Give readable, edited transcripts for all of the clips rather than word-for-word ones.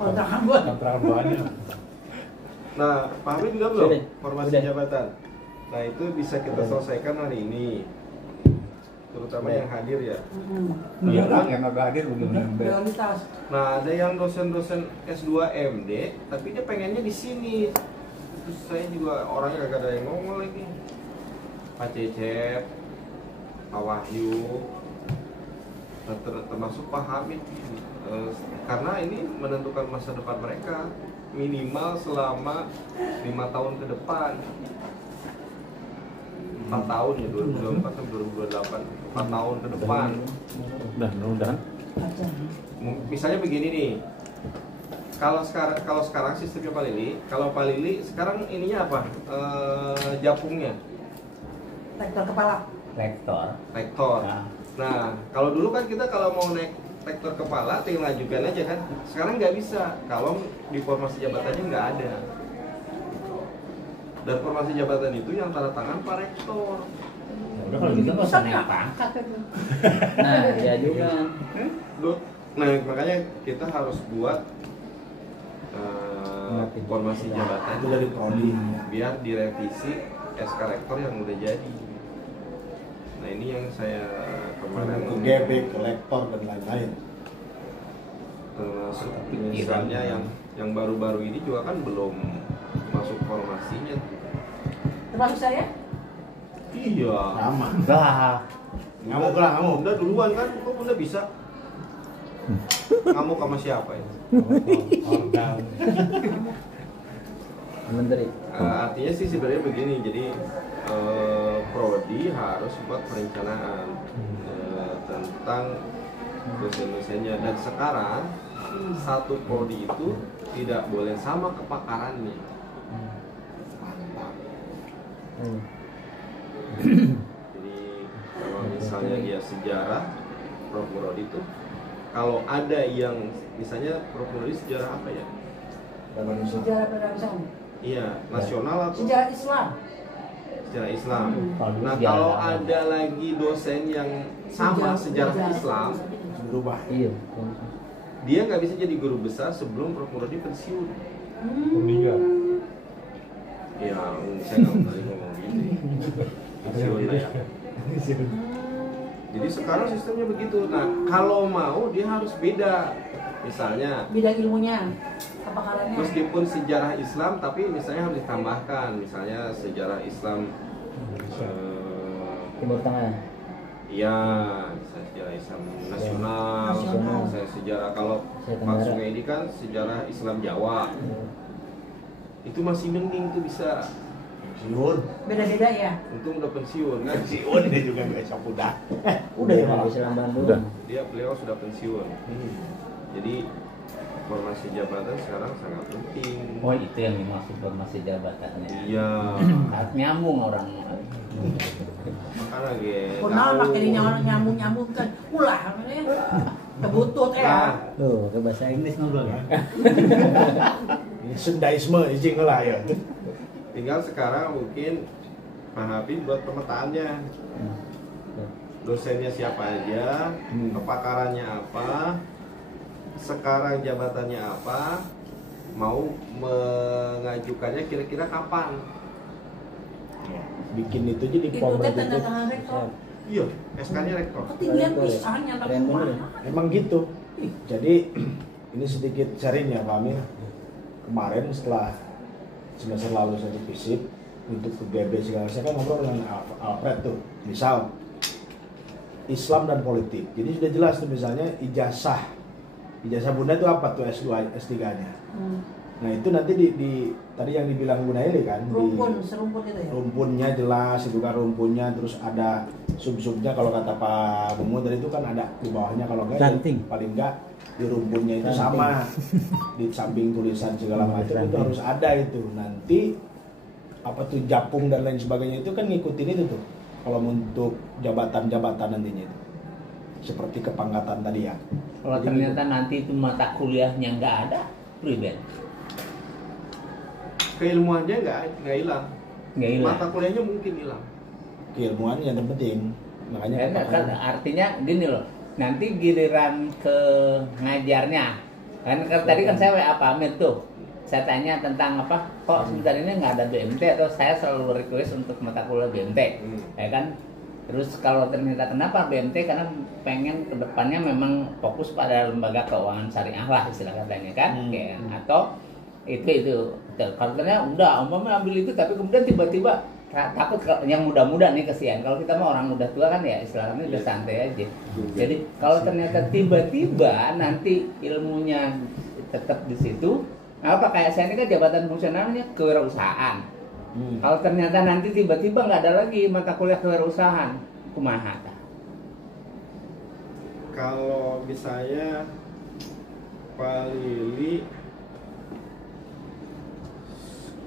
kontrakan gua. Kontrakan banyak. Nah, pahami juga belum Sudah. formasi Sudah. jabatan? Nah, itu bisa kita selesaikan hari ini. Terutama yang hadir ya. Iya lah, yang agak hadir belum. Prioritas. Nah, ada yang dosen-dosen S2 MD, tapi dia pengennya di sini. Terus saya juga orangnya gak ada yang ngomong lagi. Pak Cecep, Pak Wahyu, termasuk Pak Hamid. Karena ini menentukan masa depan mereka minimal selama 5 tahun ke depan. 4 tahun ya, 2024 sampai 2028, 4 tahun ke depan. Mudah-mudahan. Misalnya begini nih, kalau sekarang sistemnya Pak Lili, kalau Pak Lili sekarang ininya apa? Japungnya Rektor kepala. rektor. Nah, kalau dulu kan kita kalau mau naik rektor kepala tinggal ngajukan aja kan. Sekarang nggak bisa kalau di formasi jabatannya nggak ada. Dan formasi jabatan itu yang tanda tangan Pak Rektor. Udah kalau gitu nggak usah naik pangkat itu. Nah, ya juga. Nah, makanya kita harus buat formasi jabatan Itu dari prodi. biar direvisi SK Rektor yang udah jadi. Nah, ini yang saya kemarin Ke GB, ke lektor dan lain-lain. termasuk misalnya yang baru-baru ini juga kan belum masuk formasinya. Termasuk saya? Iya. Sama. Bah. Ngamuk lah, ngamuk. Bunda duluan kan, kok Bunda bisa? Ngamuk sama siapa ya? Organ. Menteri. Artinya sih sebenarnya begini, jadi prodi harus buat perencanaan tentang dosen-dosennya, dan sekarang satu prodi itu tidak boleh sama kepakarannya. Jadi kalau misalnya dia sejarah, Prof. Muradi itu kalau ada yang misalnya Prof. Muradi sejarah apa ya? Sejarah Indonesia. Iya, nasional atau Sejarah Islam. sejarah Islam. Nah, Sejarah kalau apa? ada lagi dosen yang sama sejarah Islam, Berubah. Iya. dia nggak bisa jadi guru besar sebelum Prof. Muradi pensiun. Meninggal. Ya, saya nggak berani ngomong gitu. Pensiun lah ya. Jadi sekarang sistemnya begitu. Nah, kalau mau dia harus beda. Misalnya, Bidang ilmunya, kepakarannya. meskipun sejarah Islam, tapi misalnya harus ditambahkan. Misalnya sejarah Islam, Timur Tengah. iya, sejarah Islam nasional. Nasional. Misalnya sejarah kalau Asia Pak Tenggara. Sungaidi kan sejarah Islam Jawa. Itu masih mending tuh bisa. Pensiun. Beda-beda ya. Untung udah pensiun kan. Pensiun dia juga besok udah. Udah ya malah. Islam Bandung. Udah. Beliau sudah pensiun. Jadi formasi jabatan sekarang sangat penting. Oh, itu yang dimaksud formasi jabatannya. Iya. Saat nyambung orang. Makanya gitu. Kenal makanya orang nyambung kan. Ulah kebutut Nah, ya. Tuh, ke bahasa Inggris ngobrol ya. Ini Sundaisme izin lah ya. tinggal sekarang mungkin Pak Habib buat pemetaannya. Dosennya siapa aja, kepakarannya apa, sekarang jabatannya apa, mau mengajukannya kira-kira kapan. Bikin itu jadi Itu format teh itu. tanda tangan rektor. Iya, SK-nya rektor. Ketinggian pisannya tapi Keren bener. Emang gitu. Jadi ini sedikit sharing ya Pak Amir. Kemarin setelah semester lalu saya di FISIP untuk ke GB segala, saya kan ngobrol dengan Alfred tuh. Misal Islam dan politik. Jadi sudah jelas tuh misalnya ijazah Bunda itu apa tuh S2 S3-nya. Nah itu nanti di tadi yang dibilang Bu Naili kan, Rumpun, serumpun itu ya. rumpunnya jelas itu kan, rumpunnya, terus ada sub-subnya kalau kata Pak Bemu tadi itu kan ada di bawahnya, kalau enggak Ranting. ya, paling enggak di rumpunnya itu Ranting. sama di samping tulisan segala macam itu Ranting. harus ada itu. Nanti apa tuh japung dan lain sebagainya itu kan ngikutin itu tuh kalau untuk jabatan-jabatan nantinya itu seperti kepangkatan tadi ya. Kalau ternyata nanti itu mata kuliahnya nggak ada, pribadi Keilmuannya nggak hilang, nggak hilang. mata kuliahnya mungkin hilang. Keilmuan yang terpenting, makanya Kan kepangkatan. artinya gini loh, nanti giliran ke ngajarnya Kan tadi kan saya WA Pak Amir tuh. Saya tanya tentang apa? Kok sebentar ini nggak ada BMT atau saya selalu request untuk mata kuliah BMT, ya kan? Terus kalau ternyata kenapa BMT? Karena pengen kedepannya memang fokus pada lembaga keuangan syariah lah istilah katanya kan, kayak atau itu. Kalau ternyata udah umpamanya ambil itu, tapi kemudian tiba-tiba takut yang muda-muda nih kesian. Kalau kita mah orang udah tua kan ya istilahnya udah santai aja. Jadi kalau ternyata tiba-tiba nanti ilmunya tetap di situ. Apa kayak saya ini kan jabatan fungsionalnya kewirausahaan. Kalau ternyata nanti tiba-tiba nggak ada lagi mata kuliah kewirausahaan, kumaha? Kalau misalnya Pak Lili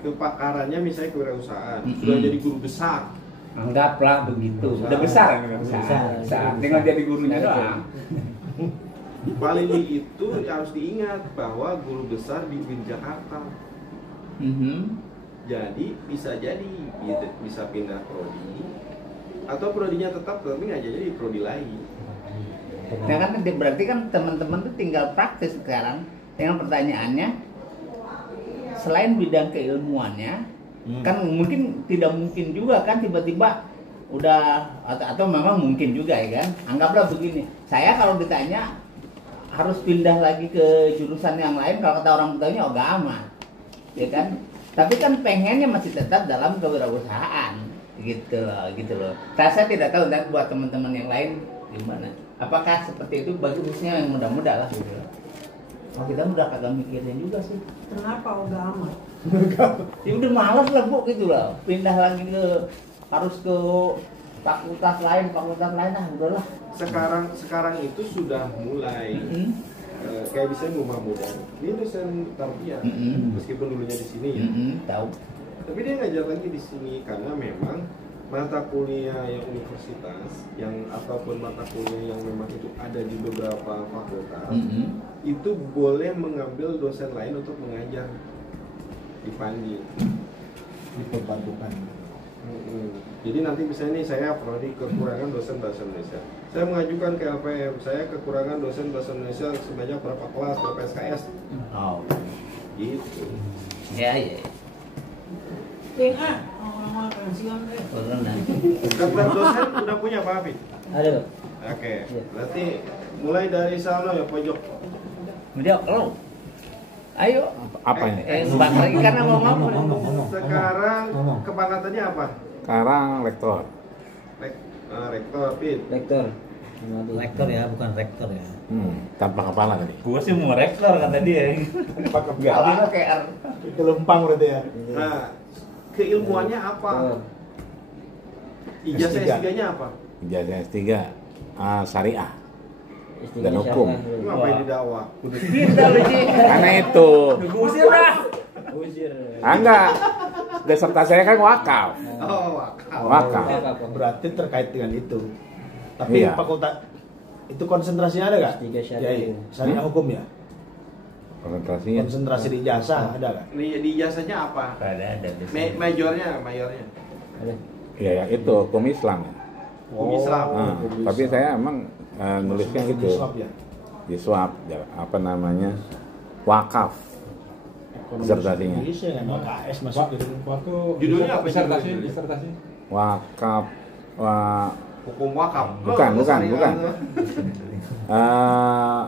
kepakarannya misalnya kewirausahaan, sudah jadi guru besar. Anggaplah begitu. Udah besar kan? Besar. Tinggal jadi gurunya doang. Pak Lili itu harus diingat bahwa guru besar di UIN Jakarta. Jadi bisa pindah prodi atau prodinya tetap tapi nggak jadi prodi lain. Nah kan berarti kan teman-teman tuh tinggal praktis sekarang. Dengan pertanyaannya, selain bidang keilmuannya, kan mungkin tidak mungkin juga kan tiba-tiba udah atau memang mungkin juga ya kan? Anggaplah begini, saya kalau ditanya harus pindah lagi ke jurusan yang lain, kalau kata orang tuanya agama, ya kan? Tapi kan pengennya masih tetap dalam kewirausahaan, gitu loh. Saya tidak tahu dan buat teman-teman yang lain gimana. Apakah seperti itu bagusnya yang muda-muda lah, gitu loh. Oh kita udah kagak mikirin juga sih. Kenapa agama? Ya udah malas lah bu, gitu loh. Pindah lagi harus ke fakultas lain lah, udahlah. Sekarang itu sudah mulai kayak misalnya rumah muda. Ini dosen tarbiyah, meskipun dulunya di sini ya. Tahu. Tapi dia ngajar lagi di sini karena memang mata kuliah yang universitas ataupun mata kuliah yang memang itu ada di beberapa fakultas itu boleh mengambil dosen lain untuk mengajar, dipanggil, diperbantukan. Jadi nanti misalnya nih saya prodi kekurangan dosen bahasa Indonesia, saya mengajukan ke LPM, saya kekurangan dosen bahasa Indonesia sebanyak berapa kelas, berapa SKS. Gitu. Ya. Orang-orang pensiun deh. Daftar dosen udah punya Pak Hafiz? Ada. Oke. Berarti mulai dari sana ya pojok. Lo. Ayo. Apa ini? Bang lagi karena mau ngomong. Sekarang kepangkatannya apa? Sekarang lektor. Rektor, Pit. Rektor ya, bukan rektor ya. Tanpa kepala tadi. Gua sih mau rektor kata dia. Tanpa kepala. Itu lempang berarti ya. Nah, keilmuannya apa? Ijazah S3-nya apa? Ijazah S3 syariah dan hukum. Ngapain di dakwah? Pindah lu Ji. Karena itu. Usir dah. Enggak. Desertasi saya kan wakaf. Oh, Wakaf. Berarti terkait dengan itu. Tapi Iya. fakultas itu konsentrasinya ada nggak? Syariah hukum ya. Konsentrasinya. Konsentrasi di jasa ada nggak? Di ijazahnya apa? Ada. Mayornya. Ya itu hukum Islam. Hukum Islam. Tapi saya emang nulisnya gitu. Di swap apa namanya? Wakaf. Disertasinya. Bisa nggak KS masuk gitu. Waktu Judulnya apa? disertasi. Wakaf. Hukum wakaf. Bukan.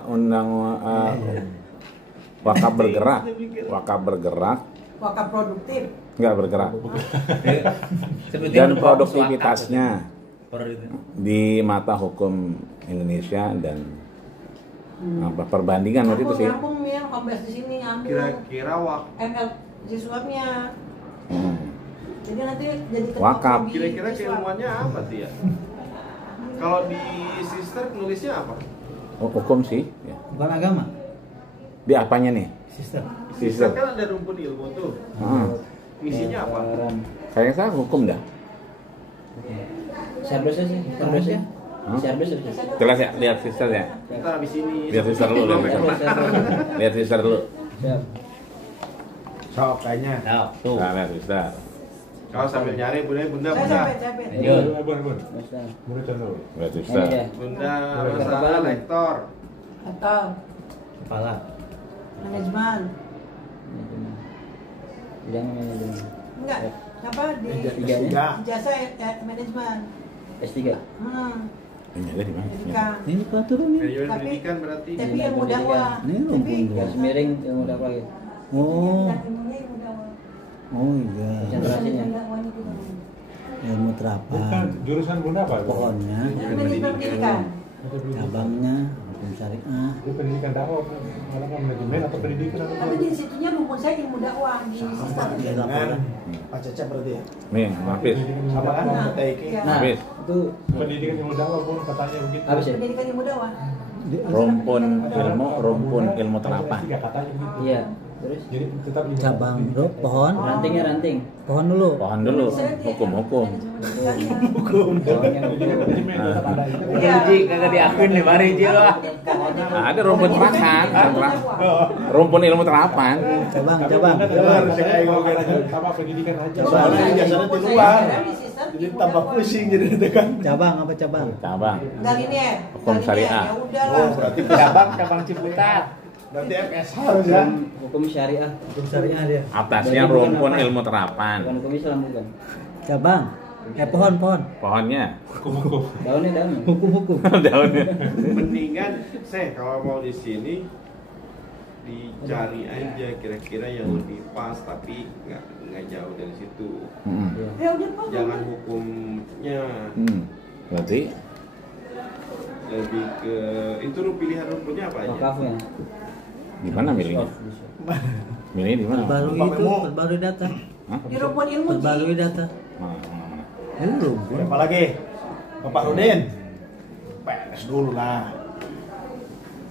Undang wakaf bergerak. Wakaf produktif. Enggak bergerak. Dan produktivitasnya di mata hukum Indonesia dan apa perbandingan waktu itu sih. Nyambung nih, kombes di sini nyambung. Kira-kira ML siswanya. Jadi nanti jadi ketua Wakaf. prodi Kira-kira siswa. keilmuannya apa sih ya? Kalau di sister nulisnya apa? Hukum sih. Ya. Bukan agama. Di apanya nih? Sister. Sister kan ada rumpun ilmu tuh. Misinya apa? Kayaknya saya hukum dah. Sardosnya sih. Sardosnya. Sardosnya. Jelas ya, lihat sister ya. Kita habis ini. Lihat sister dulu. Lihat sister dulu. Sok kayaknya. Nah, tuh. Nah, lihat sister. Kalau sambil nyari bunda. Saya capek. Lanjut. Lihat sister. Bunda masalah lektor. Atau Kepala. Manajemen. Bidang manajemen. Enggak. Apa di S3-nya? jasa manajemen. S3. Ini di mana? Pendidikan. Ini peraturan ini. Manajemen Tapi- pendidikan berarti. Tapi ilmu dakwah. Ini rumpun tugas miring ilmu dakwah ya. Oh, Ilmunya ilmu dakwah. oh iya. Konsentrasinya Dakwahnya juga. ilmu Bukan, terapan. jurusan bunda apa? Pohonnya, Manajemen pendidikan. cabangnya, hukum syariah. Itu pendidikan dakwah, malah kan manajemen atau pendidikan atau Tapi di situnya rumpun saya ilmu dakwah di sistem. Iya, Dengan Pak Cecep berarti ya? Nih, Hafiz. Sama kan Nah, PT IKI. iya. Nah, Habis. itu pendidikan ilmu dakwah pun katanya begitu. habis ya? Pendidikan ilmu dakwah. Rumpun ilmu terapan. Tiga katanya begitu. Iya. Terus Jadi tetap ilmu cabang dakwah. bro, pohon, rantingnya ranting. Pohon dulu. Pohon dulu, hukum. Pohon yang Manajemen tetap ada itu. Iya. Ji kagak diakuin nih mari Ji lah. Ada rumpun terapan, rumpun ilmu terapan. cabang. Sama pendidikan aja. Soalnya biasanya di luar. Jadi tambah pusing jadi itu kan. Cabang apa cabang? Cabang. Gak linear. Hukum syariah. Ya udahlah. Oh, berarti Cabang Ciputat. berarti FSH harus ya. Hukum syariah. Hukum syariah dia. Atasnya rumpun ilmu terapan. Bukan hukum Islam bukan. Cabang. Pohon. Pohonnya, Daunnya. Hukum. daunnya. Mendingan saya kalau mau di sini dicari aja kira-kira yang lebih pas tapi nggak jauh dari situ. Ya udah Pak. Jangan hukumnya Berarti lebih ke itu pilihan rumputnya apa aja? Wakafnya. di mana milihnya? Milih di mana? Perbarui data. Hah? Di rumpun ilmu Ji. Perbarui data. Mana? Belum. Siapa lagi? Bapak Rudin. PNS dulu lah.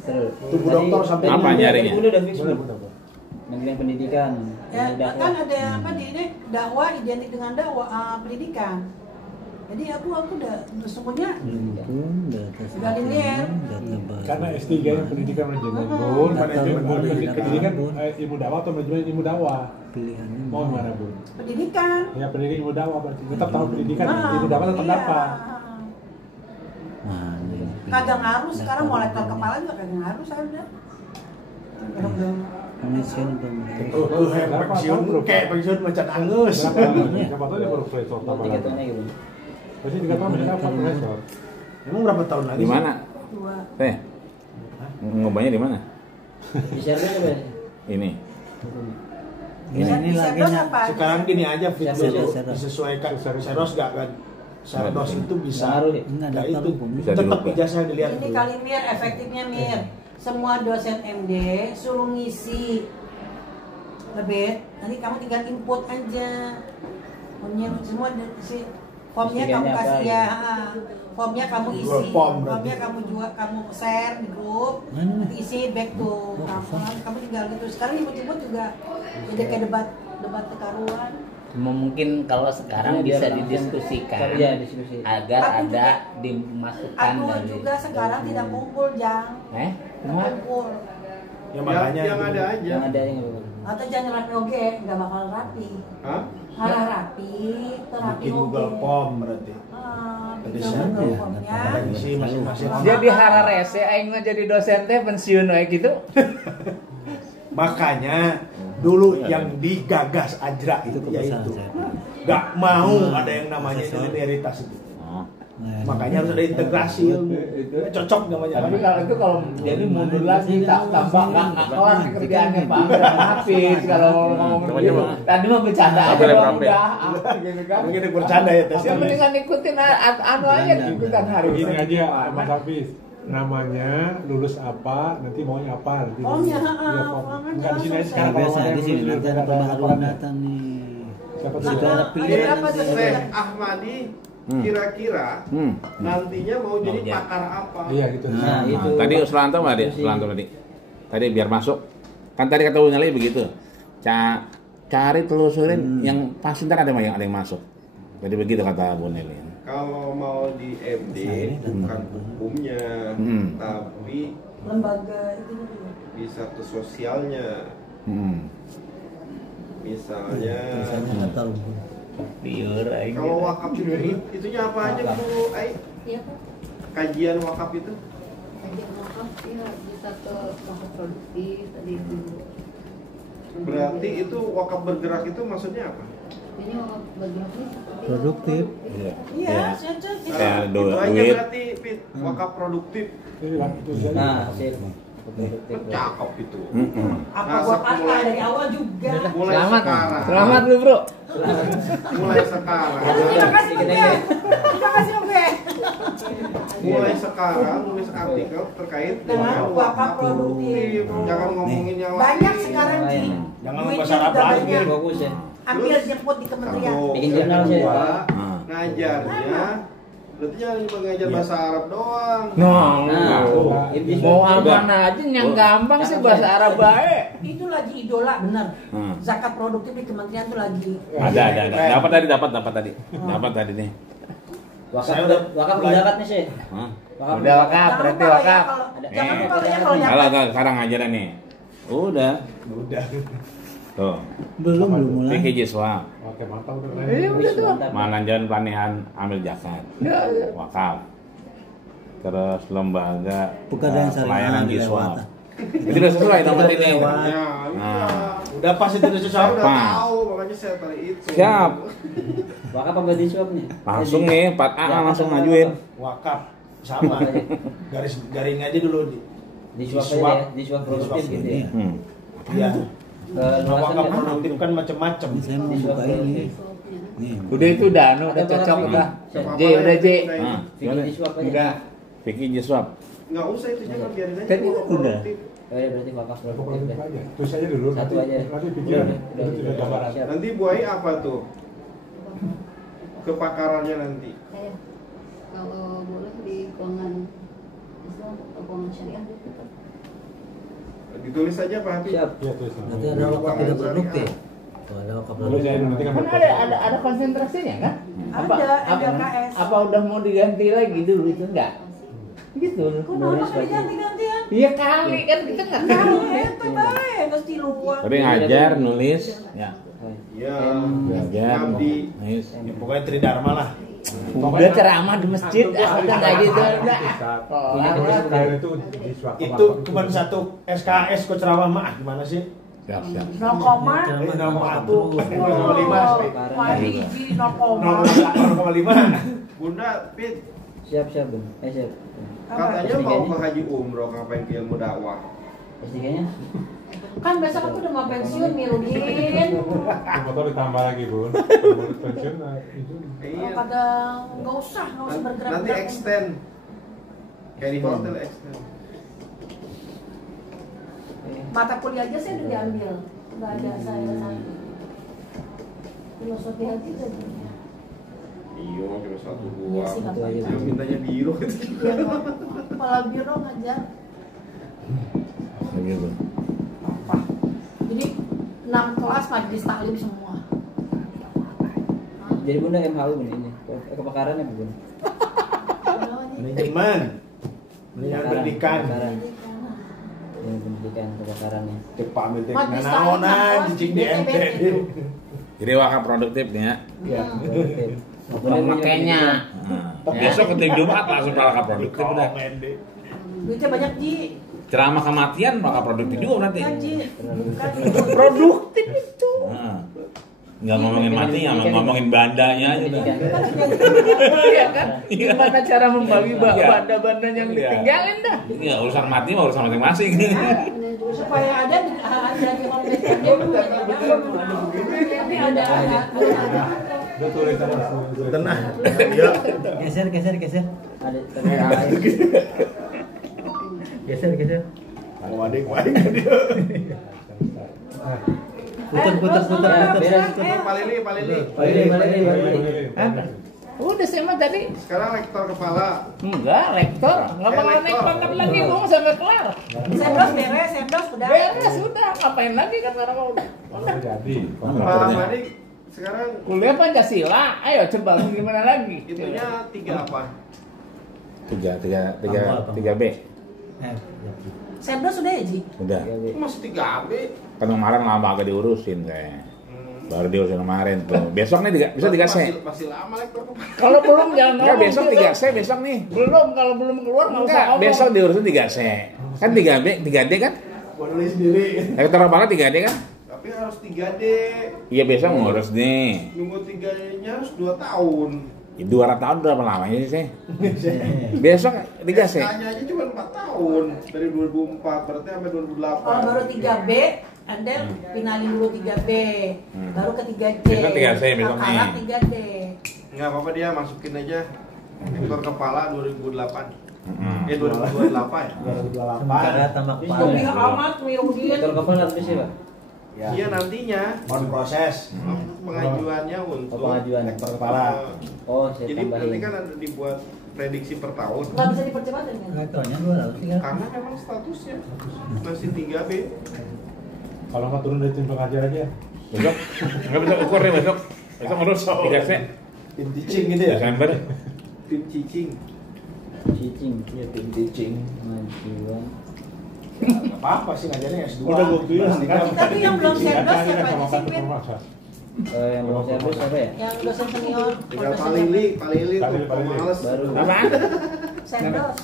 Terus. Tunggu dokter sampai Apa dulu. nyarinya? Udah fix belum? Negeri pendidikan. Ya, Dakwah. kan ada apa di ini dakwah identik dengan dakwah pendidikan. Jadi aku udah semuanya Rumpun, data Udah linear. data baru. Karena S3 yang pendidikan manajemen bun, pendidikan ilmu dakwah atau manajemen ilmu dakwah. Pilihannya Mau mana bun? pendidikan. Ya pendidikan ilmu dakwah berarti tetap tahu pendidikan ilmu dakwah tetap iya. dapat. mana yang Kagak ngaruh sekarang mau lektor kepala juga kagak ngaruh saya udah. Manajemen pemerintah. Tuh, pensiun kayak pensiun macan angus. Siapa tahu dia baru profesor tambah Tiga lagi. tahunnya gitu. Pasti 3 tahun dia dapat profesor. Emang berapa tahun lagi? Di mana? Dua. Teh. Ngubahnya di mana? Di share coba. Ini. Ini Bisa lagi dos apa? Sekarang gini aja fit Share, dulu share. disesuaikan. Seros gak kan? Seros itu bisa. Ngaruh ya? Enggak, Nah, daftar itu hukum. Bisa tetap dirubah. ijazah dilihat Ini dulu. kali Mir, efektifnya Mir. Semua dosen MD suruh ngisi lebih. Nanti kamu tinggal input aja. Semua si formnya kamu Postingannya kasih apa, ya. Formnya kamu isi. Jual form berarti. Formnya kamu jual, kamu share di grup. Mana? Nanti isi back to kamu tinggal gitu. Sekarang imut-imut juga jadi kayak debat kekaruan. Mungkin kalau sekarang Ini bisa biar langsung didiskusikan kerja diskusi. agar Aku ada juga- dimasukkan Aku dari juga sekarang tidak kumpul Jang. Kenapa? Kumpul. Ya makanya yang ada aja. Yang ada yang apa? Atau jangan rapi oke, nggak bakal rapi. Hah? Malah rapi, terapi bikin Google oke. Form berarti. Bikin Bisa Google ya, Formnya. Ada isi masing-masing. Jadi hararese aing mah jadi dosen teh pensiun we gitu. Makanya dulu yang digagas Ajra itu Itu kepesan yaitu saya. nggak mau ada yang namanya linearitas itu. Oh. Makanya harus ada integrasi ilmu. Cocok namanya. Tapi kalau itu kalau jadi mundur lagi tambah nggak kelar kerjaannya Pak. Habis kalau ngomong Coba, gitu. coba. Tadi mah bercanda aja Sampai doang berapa? udah gitu kan. Mungkin bercanda ya tesnya. Yang mendingan ikutin anu aja ikutan hari Gini ini. aja Mas Hafiz, namanya lulus apa, nanti maunya apa nanti. Formnya, Iya, form. Enggak di sini aja sekarang Nah, biasa kalau ada di yang sini lulus nanti ada ada pembaharuan laporan. data nih. Siapa Sudah tahu. ada pilihan berapa nanti. tuh? Syekh Ahmadi kira-kira nantinya mau jadi Maunya. pakar apa? Iya gitu. Nah, itu. Tadi Sulanto nggak dia? Sulanto tadi. Tadi biar masuk. Kan tadi kata Bu Nyali begitu. Cari telusurin yang pasti ntar ada yang masuk. Jadi begitu kata Bu Nyali. Kalau mau di MD bukan hukumnya, tapi Lembaga itu juga. bisa ke sosialnya. Misalnya Misalnya daftar hukum. Liur aing. kalau wakaf itu itunya apa aja Bu Ai? Iya Pak. Kajian wakaf itu Kajian wakaf ya bisa ke wakaf produktif tadi dulu. Berarti itu wakaf bergerak itu maksudnya apa? Ini wakaf bergerak ini seperti Produktif. Iya. Iya, cocok. Ya, Itu aja duit. berarti Pit, wakaf produktif. Itu saja. Nah, hasil produktif. Kan cakep itu. Apa Nah, gua mulai- kata dari awal juga. Mulai Selamat. sekarang. Selamat lu, Bro. Mulai sekarang. Terima kasih Bang Bel. Terima kasih Bang Bel. Mulai sekarang nulis artikel terkait Dengan wakaf produktif. Jangan ngomongin yang lain. Banyak sekarang Ji. Jangan Duitnya bahasa Arab juga lagi. banyak. Bagus ya. Ambil jemput di kementerian. Satu. Bikin jurnal sih, Kedua, Pak. ngajarnya berarti jangan cuma ngajar bahasa Arab doang. Nah, tuh. Mau aman aja yang gampang sih bahasa Arab baik. Itu lagi idola bener. Hmm. Zakat produktif di kementerian tuh lagi. Ada. Dapat tadi. Dapat tadi nih. Wakaf Saya udah wakaf belajar. zakat nih sih. Hah? Wakaf Udah wakaf, Jangan berarti lupa ya wakaf. kalau Ada. jangan lupa ya kalau Kalau nyatet. kalau sekarang ajaran nih. Udah. Udah. Tuh. belum mulai. Fikih Jiswa. Oke, mantap tuh. Iya, udah tuh. Manajemen pelatihan amil zakat. Wakaf. Terus lembaga Pegadaian syariah pelayanan di Jiswa. lewat. Itu udah sesuai nomor ini. Ya, Nah. iya. Udah pas itu udah Saya sesuai. udah Apa? tahu makanya saya tarik itu. Siap. Wakaf apa di suapnya? Langsung nih 4A langsung ngajuin. Wakaf sama. Garing aja dulu di Di suap aja ya, di suap produktif gitu ya. Iya. Luasan Wakaf kan? produktif kan macam-macam. Saya mau buka ini. Udah itu udah udah cocok udah. J udah J. Nah, Bikin di suap aja. Udah. Fikih Jiswa. Nggak usah itu jangan biarin aja. Tadi wakaf udah. produktif. Oh ya berarti wakaf Aku produktif produktif deh. aja. Terus aja dulu. Satu nanti- aja. Nanti Udah, pikiran. udah, Itu sudah gambaran. siap. Nanti buai apa tuh? Kepakarannya nanti. Saya kalau boleh di keuangan Islam atau keuangan syariah gitu. Ditulis aja Pak Habib. Siap. Iya, terus. Nanti ada wakaf tidak produktif. Oh, ada wakaf Dulu saya produktif. nanti kan Kan ada konsentrasinya kan? Ada, MLKS. Apa udah mau diganti lagi dulu itu enggak? Gitu. Kok kenapa kan diganti-gantian? Iya kali kan kita nggak tahu. Itu baik, mesti luar. Tapi ngajar, nulis, ya. Iya. Belajar, Ngabdi. nulis. Ya, pokoknya Tridharma lah. Udah ceramah di masjid, udah kayak gitu udah. Kayak itu di suatu Itu wakaf cuma satu SKS kok ceramah mah gimana sih? Siap. 0,1 Wahiji 0,5 Bunda, Pit, Siap Bun. Siap. katanya mau ke haji umroh ngapain ke ilmu dakwah? S3-nya? Kan besok aku udah mau pensiun nih Rudin. motor ditambah lagi, Bun. Baru pensiun itu. Iya. Kata nggak usah bergerak. Nanti extend. Kayak di hotel extend. Mata kuliah aja saya udah diambil. Nggak ada saya satu. Filosofi aja jadi. Iya, cuma satu Iya dua. sih nggak Itu aja. apa-apa. Yang mintanya biro. Iya, kepala biro ngajar. Begitu. Apa? Jadi 6 kelas majelis taklim semua. Jadi Bunda MHU Bun ini. Kepakarannya Bun. Manajemen. Manajemen pendidikan. Kebakaran. Yang pendidikan kebakarannya. Cek pamit teh Majelis nanaonan taklim, cicing di BTB. MT. Jadi wakaf produktif nih ya. Iya, produktif. Makanya. Nah, besok ketika Jumat langsung wakaf produktif udah. Duitnya banyak Ji. Ceramah kematian wakaf produktif juga berarti. Kan Ji. Kan Produktif itu. Nah, nggak ngomongin mati, ngomongin bandanya aja udah. Iya kan? Gimana cara membagi banda-banda yang ditinggalin dah? Ya urusan mati mah urusan masing-masing. supaya ada di home base dia tapi ada Udah tulis sama semua. Tenang. Iya. Geser. Ada geser. Mau adek wae dia. Putar. Beres. Pak Lili. Balik. Udah sih mah tadi. Sekarang lektor kepala. Enggak, lektor. Enggak bakal naik pangkat lagi, gua mau sampai kelar. Seblos beres udah Beres sudah, ngapain lagi kan karena mau udah. Udah jadi. Pak Madi sekarang Kuliah Pancasila, ayo coba gimana lagi? itunya 3 apa? 3B. Seblos sudah ya Ji Udah. Masih 3 AB. Kan kemarin lama agak diurusin kayak. Baru diurusin kemarin tuh. Besok nih bisa 3C. Masih lama lagi tuh. Kalau belum jangan Enggak, ngomong besok gitu. 3C besok nih. Belum, kalau belum keluar nggak usah Enggak, ngomong. besok diurusin 3C. Kan 3B, 3D kan? Buat nulis sendiri. Ektor banget 3D kan? Tapi harus 3D. Iya besok ngurus nih. Nunggu 3D-nya harus 2 tahun. Ya, 200 tahun berapa lamanya sih? Besok 3C. SK-nya aja cuma 4 tahun dari 2004 berarti sampai 2008. Kalau baru 3B, Anda finalin dulu 3B, baru ke 3C. Besok 3C besok nih. Akhirat 3D. Enggak apa-apa dia masukin aja ekor kepala 2008. Mm-mm. 2028 ya. 2028. Sementara tambah Itu kepala. dia amat Mirudin. Ekor kepala habis sih, Pak. Ya. Iya nantinya Mau diproses. pengajuannya Oh, untuk pengajuan. Ektor kepala. Oh, saya Jadi tambahin. nanti kan ada dibuat prediksi per tahun. Nggak bisa dipercepat kan? Ektornya 200 sih kan. Karena memang statusnya masih 3B. Kalau nggak turun dari tim pengajar aja. Besok enggak besok ukur nih besok. Besok ngurus 3C. Tim teaching gitu ya. Desember. Tim cicing. Cicing. Iya, tim teaching. Majuan. Nggak apa-apa sih ngajarnya S2. Udah gue bilang Pasti kan. Tapi yang belum Tinggal serdos cari siapa kan sama aja sih, satu Pin? permasa. Yang belum servis apa ya? Yang dosen senior, Tinggal profesornya. Palili tuh Palili. males. Baru. Apaan? Serdos.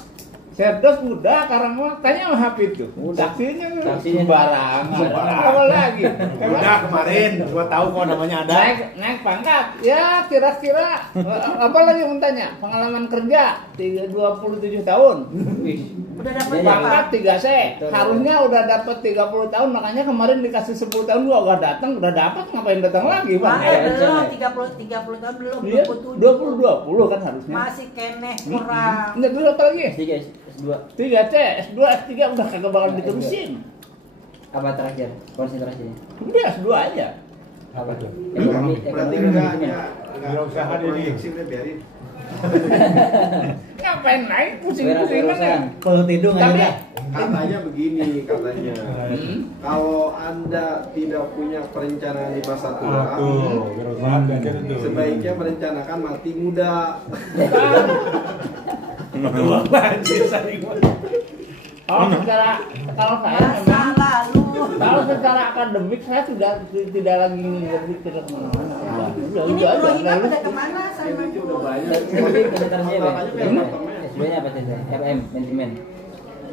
Serdos udah, karena mau tanya sama Hafid tuh. Saksinya Saksinya. sembarangan. Apa lagi? Udah kemarin, gua tahu kok namanya ada. Naik pangkat. Ya kira-kira apa lagi mau tanya? Pengalaman kerja 27 tahun. Wih. Udah dapat Iya, Pangkat berapa? 3C. Harusnya udah dapat 30 tahun, makanya kemarin dikasih 10 tahun gua gak datang, udah dapat ngapain datang lagi, Bang? Wah, Iya, belum iya. 30 tahun belum Iya, 27. 20 kan harusnya. Masih keneh kurang. Enggak dulu apa lagi? S3, S2. 3C, S2, S3 udah kagak bakal diterusin. Apa terakhir? Konsentrasinya. Udah S2 aja. Apa tuh? Berarti enggak Nggak usah ada ini. proyeksi udah biarin. Ngapain naik Beres pusing-pusing urusan. kan? Kalau tidur nggak Tapi ada. Katanya begini katanya. Kalau Anda tidak punya perencanaan di masa tua, Tuh, biar banget diajar itu. sebaiknya merencanakan mati muda. Oh, secara kalau saya Masa memang lalu. kalau secara akademik saya sudah tidak lagi berpikir kemana-mana. Ini Udah aja, proyeknya lulus. pada kemana sama Itu udah banyak. Tapi konsentrasinya apa? Makanya kayak apartemen. S2-nya apa sih? FM, manajemen.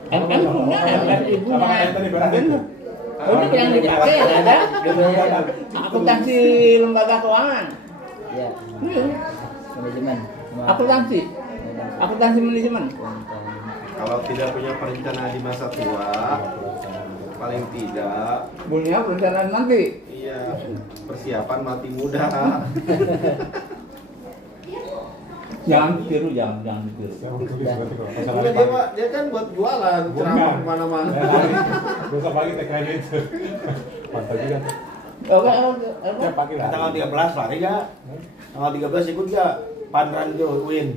MM punya, MM ibunya. Apa yang tadi berarti? Oh, ini yang dipakai ada Dua-duanya apa? akuntansi lembaga keuangan. Ya, Hmm, manajemen. akuntansi, akuntansi manajemen. Kalau tidak punya perencanaan di masa tua, paling tidak, Punya perencanaan nanti. iya persiapan mati muda. Jangan ditiru, jangan ditiru. Saya mau tulis berarti kalau Enggak, masalah dia Pak, dia kan buat jualan ceramah kemana-mana. Besok pagi TKD itu. Mantap juga. Oke, Ya pagi lah. Tanggal 13 lari gak? Tanggal 13 ikut gak? Panran tuh, Win.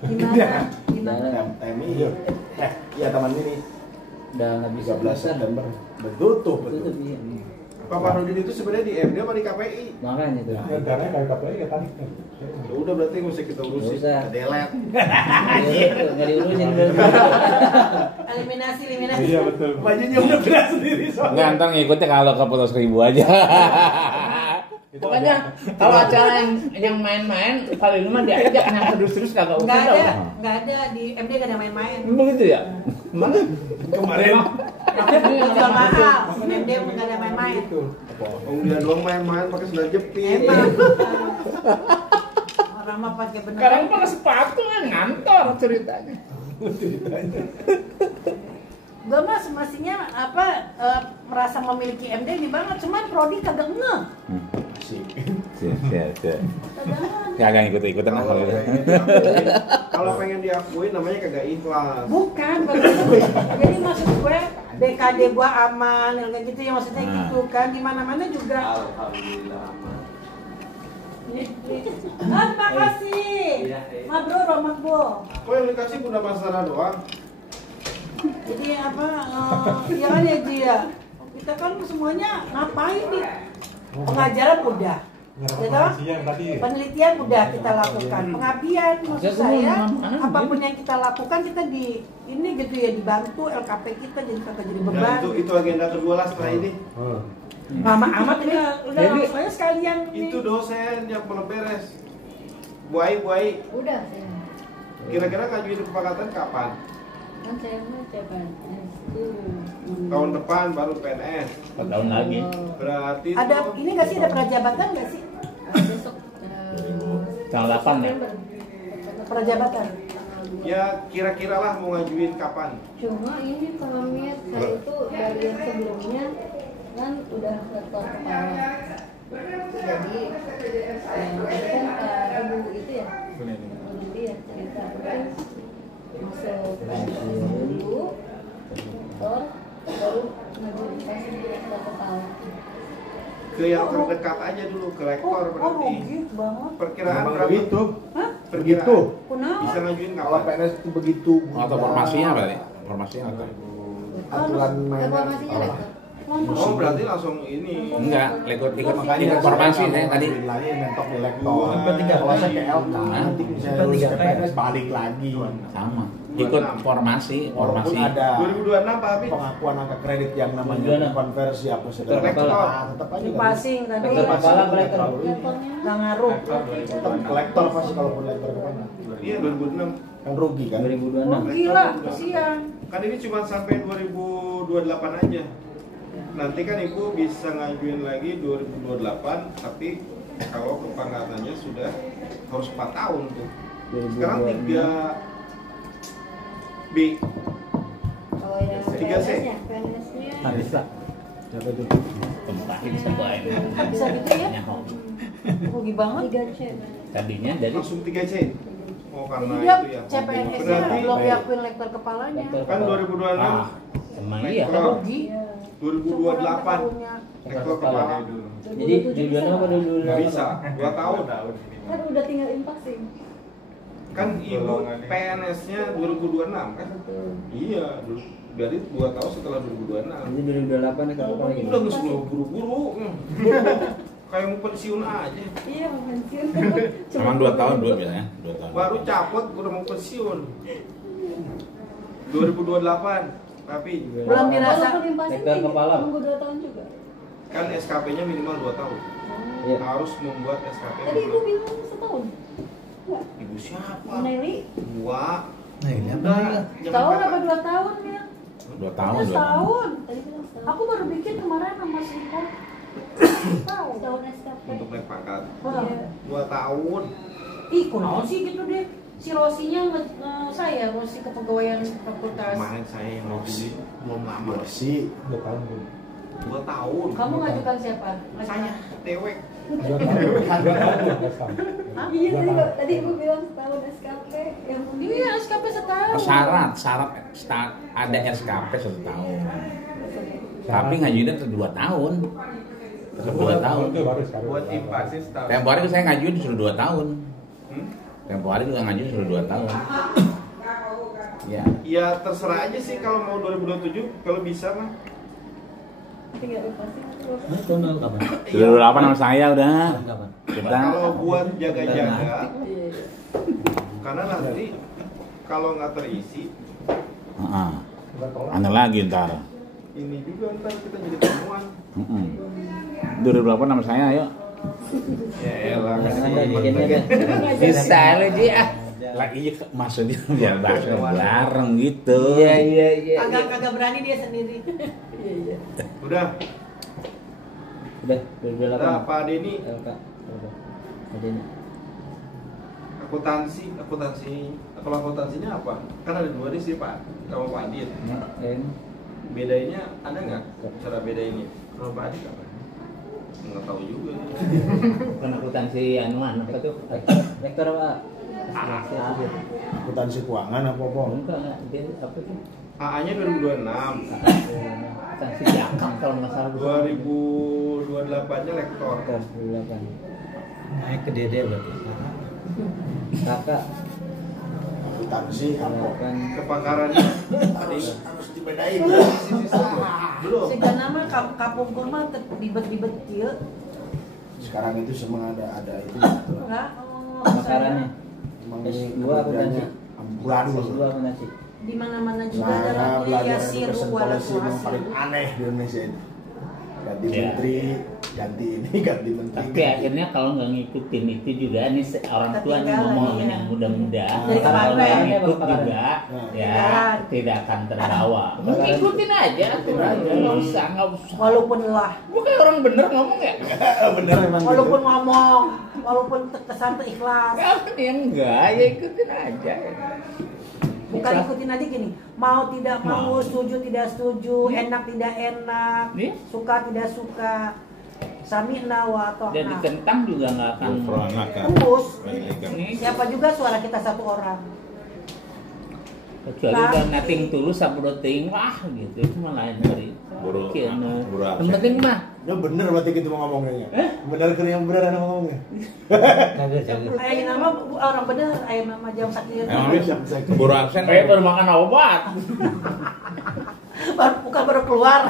Gimana? Gimana? TMI. Iya Taman Mini. Udah nggak bisa 13 September. Betutup. Tutup iya. Pak Farudin itu sebenarnya di MD apa di KPI? Makanya tuh. Ya, karena kayak KPI ya tadi. Ya udah berarti nggak usah kita urusin. Nggak usah. Delete. Nggak diurusin berarti. Eliminasi. Iya betul. Bajunya udah beres sendiri soalnya. Enggak, ntar ngikutnya kalau ke Pulau Seribu aja. pokoknya kalau acara yang main-main paling cuma diajak yang terus-terus kagak usah. Nggak dah, ada, udah. nggak ada di MD nggak ada main-main. Begitu ya? Mana? Kemarin. Jual mahal, di MD nggak ada main-main. Dia doang main-main pakai sandal jepit. Emang orang mah pakai bener. Sekarang pakai sepatu kan ngantor ceritanya. Gue mah semestinya merasa memiliki MD ini banget, cuman Prodi kagak ngeh. Siap. Kagak. Kagak ikut-ikutan lah kalau gitu. Kalau pengen diakuin namanya kagak ikhlas. Bukan, bagus. Jadi maksud gue BKD gue aman, kayak gitu ya maksudnya gitu kan. Di mana-mana juga. Alhamdulillah. Terima kasih. Mabrur, makbul. Kok yang dikasih Bunda Masara doang? Jadi apa? Ya kan ya Ji ya. Kita kan semuanya ngapain nih? Pengajaran udah, Informasinya yang tadi. Penelitian udah kita lakukan, pengabdian maksud saya, apapun yang kita lakukan kita di ini gitu ya, dibantu LKP kita jadi kagak jadi Nah, beban. itu agenda kedua lah setelah ini. Mama amat ini udah Jadi, saya sekalian ini. Itu dosen yang belum beres. Buai, Udah saya. kira-kira ngajuin kesepakatan kapan? Kan saya mau CPNS dulu. Tahun depan baru PNS. 4 tahun lagi. Berarti Ada tuh- ini nggak sih, ada prajabatan nggak sih? Besok Tanggal 8 ya? Prajabatan. Ya kira-kira lah mau ngajuin kapan? Cuma ini pamit saya itu dari yang sebelumnya kan udah rektor kepala. Jadi kan ibu itu ya, nanti ya cerita terus masuk dulu, rektor baru ngajuin pas rektor kepala. Ke yang terdekat aja dulu, ke rektor berarti. rugi banget. Perkiraan Memang berapa? begitu. Hah? Begitu. Kunaon? Bisa ngajuin Kalau kapan? PNS itu begitu. Atau formasinya apa nih? Formasinya apa? Aturan mainnya. Informasinya rektor. Oh berarti langsung ini. Enggak, ikut Makanya formasi saya tadi. lagi mentok di lektor. Wah, Kalau saya ke LK, Hah? nanti misalnya lulus ke PNS balik lagi. Sama. Ikut formasi. Walaupun ada 2026 Pak Habib. pengakuan angka kredit yang namanya Gimana? konversi apa Rektor kepala. tetap aja Di kan. passing tadi. Rektor kepala apa rektor? Rektornya Nggak ngaruh. Tetap kolektor pasti kalaupun lektor ke mana. Iya 2026. Kan rugi kan. 2026. Rugi lah, kasihan. Kan ini cuma sampai 2028 aja. Nanti kan Ibu bisa ngajuin lagi 2028, tapi kalau kepangkatannya sudah harus 4 tahun tuh. Sekarang 3 B. kalau yang 3C. PNS-nya Habis lah. Siapa itu? Tempatin semua ini. Bisa gitu ya? Rugi banget. 3C. Tadinya dari Langsung 3C. Oh karena Dia itu ya. CPNS-nya Berarti belum diakuin lektor kepalanya. Rektor kan 2026 ah, emang iya. Rektor. Rugi. 2028 Tahunnya. rektor kepala. Jadi 2026 apa 2028? Nggak bisa, 2 tahun. Kan udah tinggal invasi. Kan Ibu PNS-nya 2026 kan? Iya, dari 2 tahun setelah 2026. Jadi 2028 rektor kepala Udah gitu. nggak semua buru-buru. Kayak mau pensiun aja. Iya, mau pensiun. Emang 2 tahun dua biasanya. 2 tahun. Baru capek udah mau pensiun. 2028. Tapi Belum dirasa. Walaupun invasi Rektor kepala. tunggu 2 tahun juga. kan SKP-nya minimal 2 tahun. Iya. Harus membuat SKP. Tadi ibu bilang setahun. Enggak. Ibu siapa? Nelly, Gua. Nah, ini apa Udah, ya? jangan Tahun kata- apa 2 tahun ya? 2 tahun. Ya, 2 tahun. setahun. tadi bilang setahun. Aku baru bikin kemarin sama si Kom. Tahu. Setahun SKP. Untuk naik pangkat. Wah. Iya. 2 tahun. Ih, kunaon sih gitu deh. Si Rosinya saya, Rosi kepegawaian fakultas. Kemarin saya yang mau beli belum lama. Bersih. 2 tahun dulu. 2 tahun. Kamu ngajukan siapa? Saya dewek. 2 tahun. 2 tahun. Hah? Iya, tadi ibu bilang setahun SKP yang Iya, SKP setahun. Syarat ada SKP 1 tahun. Tapi ngajuinnya tetap 2 tahun. Tetap 2 tahun. Itu baru sekarang. Buat invasi setahun. Tempo hari saya ngajuin disuruh 2 tahun. Hmm? Tempo hari juga ngajuin disuruh 2 tahun. Ya. Ya terserah aja sih kalau mau 2027 kalau bisa mah. tinggal invasi. Nah, tahun kapan? 2008 sama saya udah. Tahun kapan? Kita Kalau buat jaga-jaga, Iya. karena nanti kalau nggak terisi, Heeh. Aneh lagi ntar. ini juga ntar kita jadi temuan. 2008 sama saya ayo. Ya elah, Jangan kasih ada bikinnya deh. Bisa lo Ji ah. Lah iya maksudnya biar bareng gitu. Iya iya iya. Kagak berani dia sendiri. Udah, Udah udah 2028. Pak Denny, LK. Udah. Ada ini. akuntansi, kalau akuntansinya apa? Kan ada 2 nih sih Pak, sama Pak Adit. Yang Bedanya ada nggak? Cara bedainnya? Kalau Pak Adit apa? Nggak tahu juga. Bukan akuntansi anuan apa tuh? rektor apa? Aspirasi aja. Akuntansi keuangan apa apa? Enggak, dia apa tuh? AA-nya 2026, Akuntansi belakang kalau nggak salah. 2028-nya lektor. Rektor 2008. Naik ke DD berarti. Kakak Akuntansi apa? kan Kepakarannya Harus dibedain. belum. Sehingga nama kapungkur mah ribet-ribet kieu. sekarang itu semua ada itu. Enggak. Makarannya. Emang S2 kemudiannya amburadul. S2 akuntansi. Di mana-mana juga Nah, dalamnya belajar ya siru education wala policy yang paling aneh di Indonesia ini. Ganti Ya. menteri, ganti ini, ganti menteri. Tapi akhirnya kalau nggak ngikutin itu juga nih orang tua nih Ketinggalan, ngomong iya. yang muda-muda, Jadi kalau kemarin. nggak ngikut Kemarin. juga ya Ketinggalan. tidak akan terbawa. Ikutin aja aturannya, nggak usah. Walaupun lah, Bukan orang bener ngomong ya? Bener emang walaupun gitu. ngomong, walaupun kesan ikhlas. Ya enggak, ya ikutin aja. Bukan ikutin aja gini, mau tidak mau, setuju tidak setuju, enak tidak enak, Iya. suka tidak suka, sami'na wa Dan ta'na. ditentang juga nggak akan. Terus, Ini siapa juga suara kita satu orang. kecuali Nah. udah nating tulus sabro ting wah gitu itu mah lain dari Buru- kieu buru absen. yang penting mah Ya bener berarti gitu mau ngomongnya. Bener kan yang bener ada ngomongnya. Cager. Ayah nama orang bener, ayah nama jam sakit. Emang keburu absen. kayak baru makan obat. Bukan baru keluar.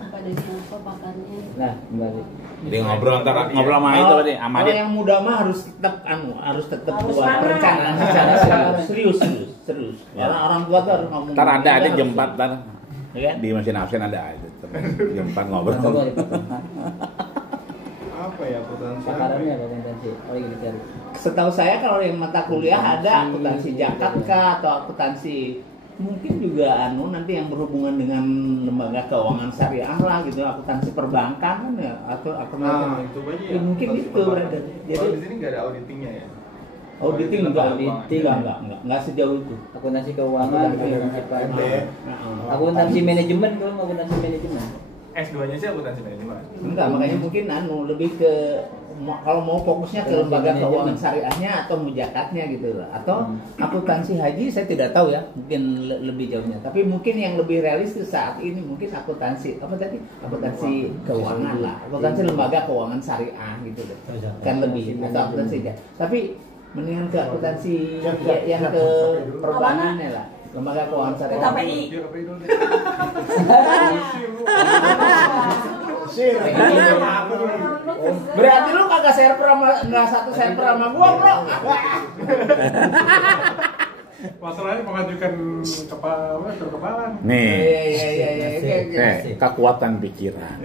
Apa dari apa pakarnya? Nah, kembali. Jadi ngobrol sama itu tadi sama Kalau dia. yang muda mah harus tetap harus tetap Harus buat mana? perencanaan secara serius. Karena orang tua tuh harus ngomong. Ntar ada aja harus- jam 4 ntar Ya kan? di mesin absen ada aja. Jam 4 ngobrol. Coba dipotong. Apa ya akuntansi? Pakarannya apa akuntansi? Oh ini cari. Setahu saya kalau yang mata kuliah ada akuntansi zakat kah atau akuntansi mungkin juga nanti yang berhubungan dengan lembaga keuangan syariah lah gitu, akuntansi perbankan kan ya atau Nah, itu aja ya, mungkin akuntansi gitu perbankan. berarti. Kalau Jadi di sini nggak ada auditingnya ya? auditing enggak sejauh itu. Akuntansi keuangan, akuntansi MD. pajak. Akuntansi manajemen kalau mau akuntansi manajemen. S2-nya sih akuntansi manajemen. Enggak, makanya mungkin lebih ke kalau mau fokusnya ke lembaga keuangan syariahnya atau mujakatnya gitu loh. Atau akuntansi haji saya tidak tahu ya, mungkin lebih jauhnya. Tapi mungkin yang lebih realistis saat ini mungkin akuntansi apa tadi? Akuntansi keuangan lah, akuntansi lembaga keuangan syariah gitu loh. Kan lebih atau akuntansi aja. Tapi mendingan ke akuntansi yang ke perbankannya lah, lembaga keuangan syariah. KPI. Dia KPI dulu deh. Sih. Berarti lu kagak server sama enggak satu server sama gua, Bro. Masalahnya mengajukan kekebalan. Nih, Iya. kekuatan pikiran.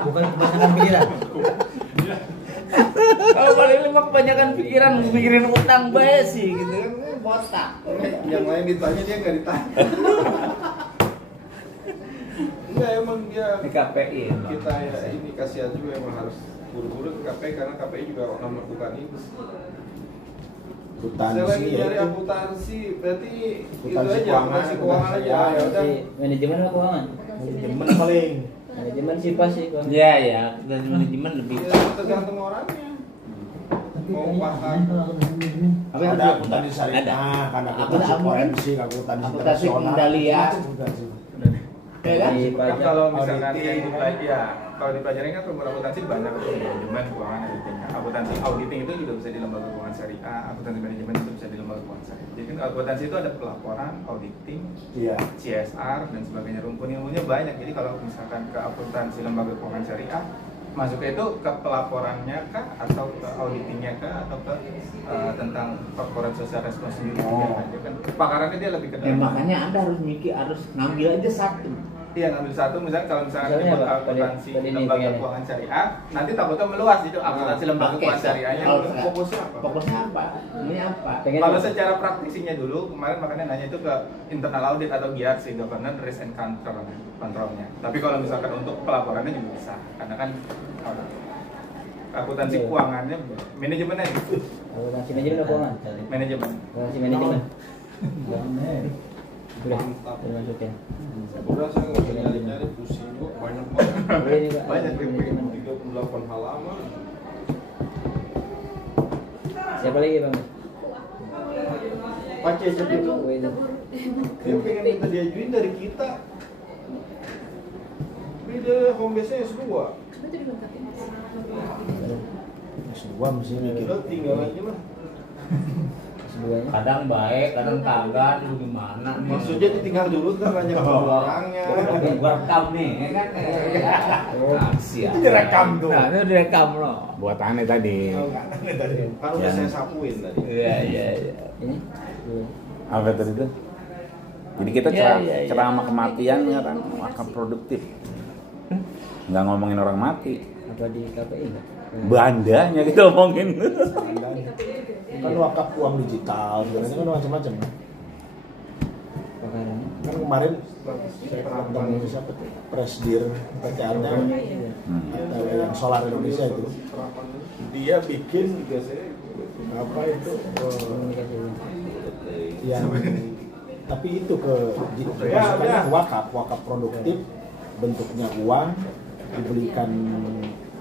Bukan kebanyakan pikiran. Kalau paling lima kebanyakan pikiran mikirin utang bae sih gitu kan botak. Yang lain ditanya dia nggak ditanya. Enggak, emang dia Di KPI. Bang. kita ya ini kasihan juga emang harus buru-buru ke KPI karena KPI juga melakukan itu. Saya lagi Akuntansi ya nyari itu. akuntansi, berarti itu Akuntansi aja, keuangan, akuntansi keuangan aja. Ya udah. Akuntansi manajemen apa keuangan? Manajemen paling. Manajemen sih pasti keuangan. Iya ya, dan manajemen lebih. Ya, tergantung orangnya. Mau paham. Apa yang Ada akuntansi syariah, ada akuntansi Akuntansi- forensik, akuntansi akuntansi internasional. pendalian. Akuntansi. Ya kan? Di Kan pajak. kalau misalkan yang dipelajari ya, kalau dipelajari kan program akuntansi banyak manajemen keuangan auditingnya. Akuntansi auditing itu juga bisa di lembaga keuangan syariah, akuntansi manajemen itu bisa di lembaga keuangan syariah. Jadi kan akuntansi itu ada pelaporan, auditing, Iya. CSR dan sebagainya. Rumpun ilmunya banyak. Jadi kalau misalkan ke akuntansi lembaga keuangan syariah, masuknya itu ke pelaporannya kah atau ke auditingnya kah atau ke tentang corporate social responsibility aja kan. Pakarannya dia lebih ke dalam. Makanya Anda harus harus ngambil aja satu. Iya, ngambil satu misalnya kalau misalkan Misalnya ikut apa? akuntansi Pada ini lembaga pengennya. keuangan syariah, nanti takutnya meluas itu akuntansi lembaga Oke, keuangan syariahnya kalau fokusnya apa? Fokusnya apa? Ini apa? Pengen Kalau secara praktisinya dulu, kemarin makanya nanya itu ke internal audit atau GRC, Governance Risk and Controlnya. Tapi kalau misalkan untuk pelaporannya juga bisa, karena kan akuntansi Iya. keuangannya manajemennya gitu. akuntansi manajemen apa keuangan? Manajemen. Akuntansi manajemen. Udah termasuk ya. Udah saya nggak usah nyari-nyari pusing kok banyak banget. Boleh nih Pak. Banyak Manajemen. 38 halaman. Siapa lagi Bang? Pak Cecep itu Oh, itu. dia pengen minta diajuin dari kita. Tapi dia home base-nya S2. Coba itu dilengkapi Mas. S2 mesti mikir. Kita tinggal aja lah. S2-nya. Kadang baik, kadang kagak, itu gimana? Maksudnya ditinggal dulu kan nanya ke orangnya. Gua rekam nih, ya kan? Itu direkam tuh. Nah, itu direkam loh. Buat aneh tadi. Kan udah saya sapuin tadi. Iya. Ini. Apa tadi itu? Jadi kita Iya. ceramah kematian kan maka produktif. Nggak ngomongin orang mati. Apa di KPI enggak? Bandanya kita ngomongin. Kan wakaf uang digital, sebenarnya kan macam-macam. Perkara. Kan kemarin saya ketemu siapa tuh? Presdir PT-nya yang Solar Indonesia itu. Dia bikin apa itu yang tapi itu maksudnya wakaf produktif, bentuknya uang dibelikan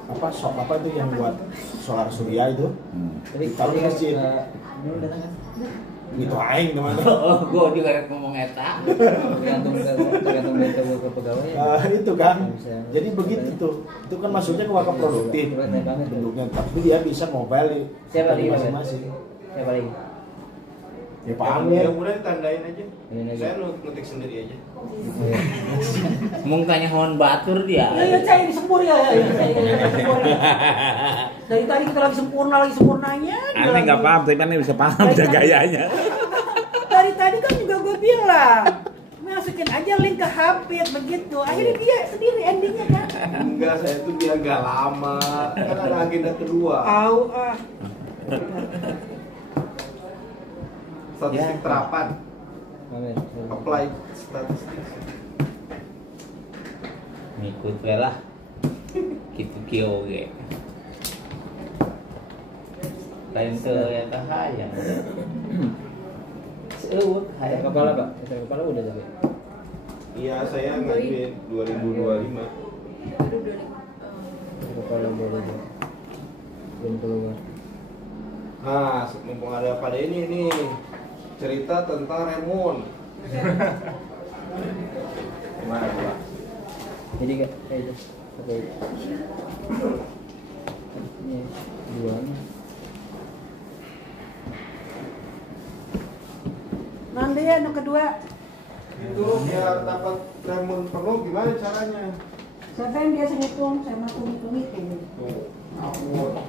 apa itu yang buat solar surya itu ditaruh di masjid. Gitu aing teman. Oh, gua juga ngomong eta. Tergantung ke pegawai. Itu kan. Jadi begitu tuh. Itu kan maksudnya ke wakaf produktif bentuknya, tapi dia bisa mobile Siapa lagi masing-masing. Siapa lagi? Ya Pak Amir. Yang udah ditandain aja. Ini aja. Saya ngetik sendiri aja. Mungkanya hon batur dia. Iya, saya disempur ya. Dari tadi kita lagi sempurnanya. Aneh nggak paham, tapi aneh bisa paham dia gayanya. Dari tadi kan juga gue bilang, masukin aja link ke HP begitu. Akhirnya dia sendiri endingnya kan. Enggak, saya tuh biar gak lama. Kan ada agenda kedua. Statistik terapan. Amin. Apply statistik. Ngikut we lah. Kitu kieu ge. Lain teu eta hayang. Seueuk hayang. Kepala Pak, kepala udah sampai. Iya, saya ngajuin 2025. Kepala boleh. Belum keluar. Nah, mumpung ada pada ini nih cerita tentang Remon. Gimana Pak? Jadi kayak itu. Oke. Ini dua nih. Nanti ya, kedua. Itu biar dapat Remon penuh gimana caranya? Siapa yang biasa ngitung? Saya mah hitung. Tuh, ampun.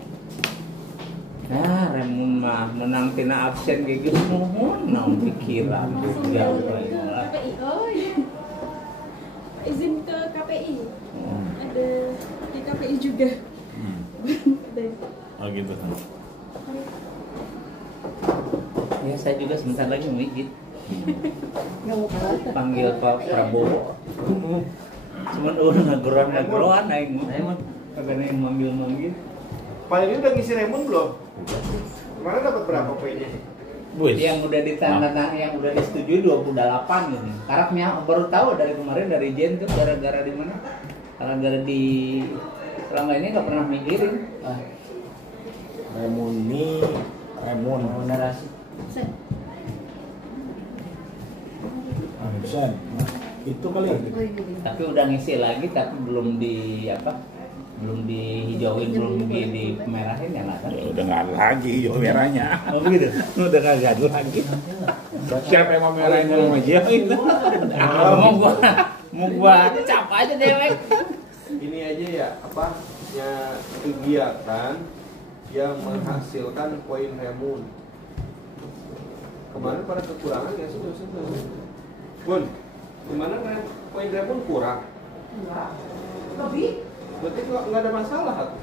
Nah, Remun mah menang tina absen kayak gitu nuhun naon pikiran juga KPI. Oh iya. Izin ke KPI. Ada di KPI juga. Oh gitu. Ya saya juga sebentar lagi mau izin. Nggak mau kalah. Panggil Pak Prabowo. Cuman ngageroan aing mah. Kagak ada yang manggil. Pak ini udah ngisi Remon belum? Kemarin dapat berapa poinnya? Yang udah ditandatangani, yang udah disetujui 28 gitu. Karaknya baru tahu dari kemarin dari Jen tuh gara-gara di mana? Gara-gara di selama ini nggak pernah mikirin. Remon narasi. Sen. Itu kali. Tapi udah ngisi lagi tapi belum di belum dihijauin, belum di pemerahin ya nggak kan? Udah nggak ada lagi hijau merahnya. Oh gitu. Udah nggak ada lagi. Siapa yang mau merahin yang mau hijau itu? Mau gua cap aja dewek. Ini aja ya, kegiatan yang menghasilkan poin Remon. Kemarin pada kekurangan ya sudah. Bun, gimana poin Remon kurang? Lebih? Berarti nggak ada masalah tuh.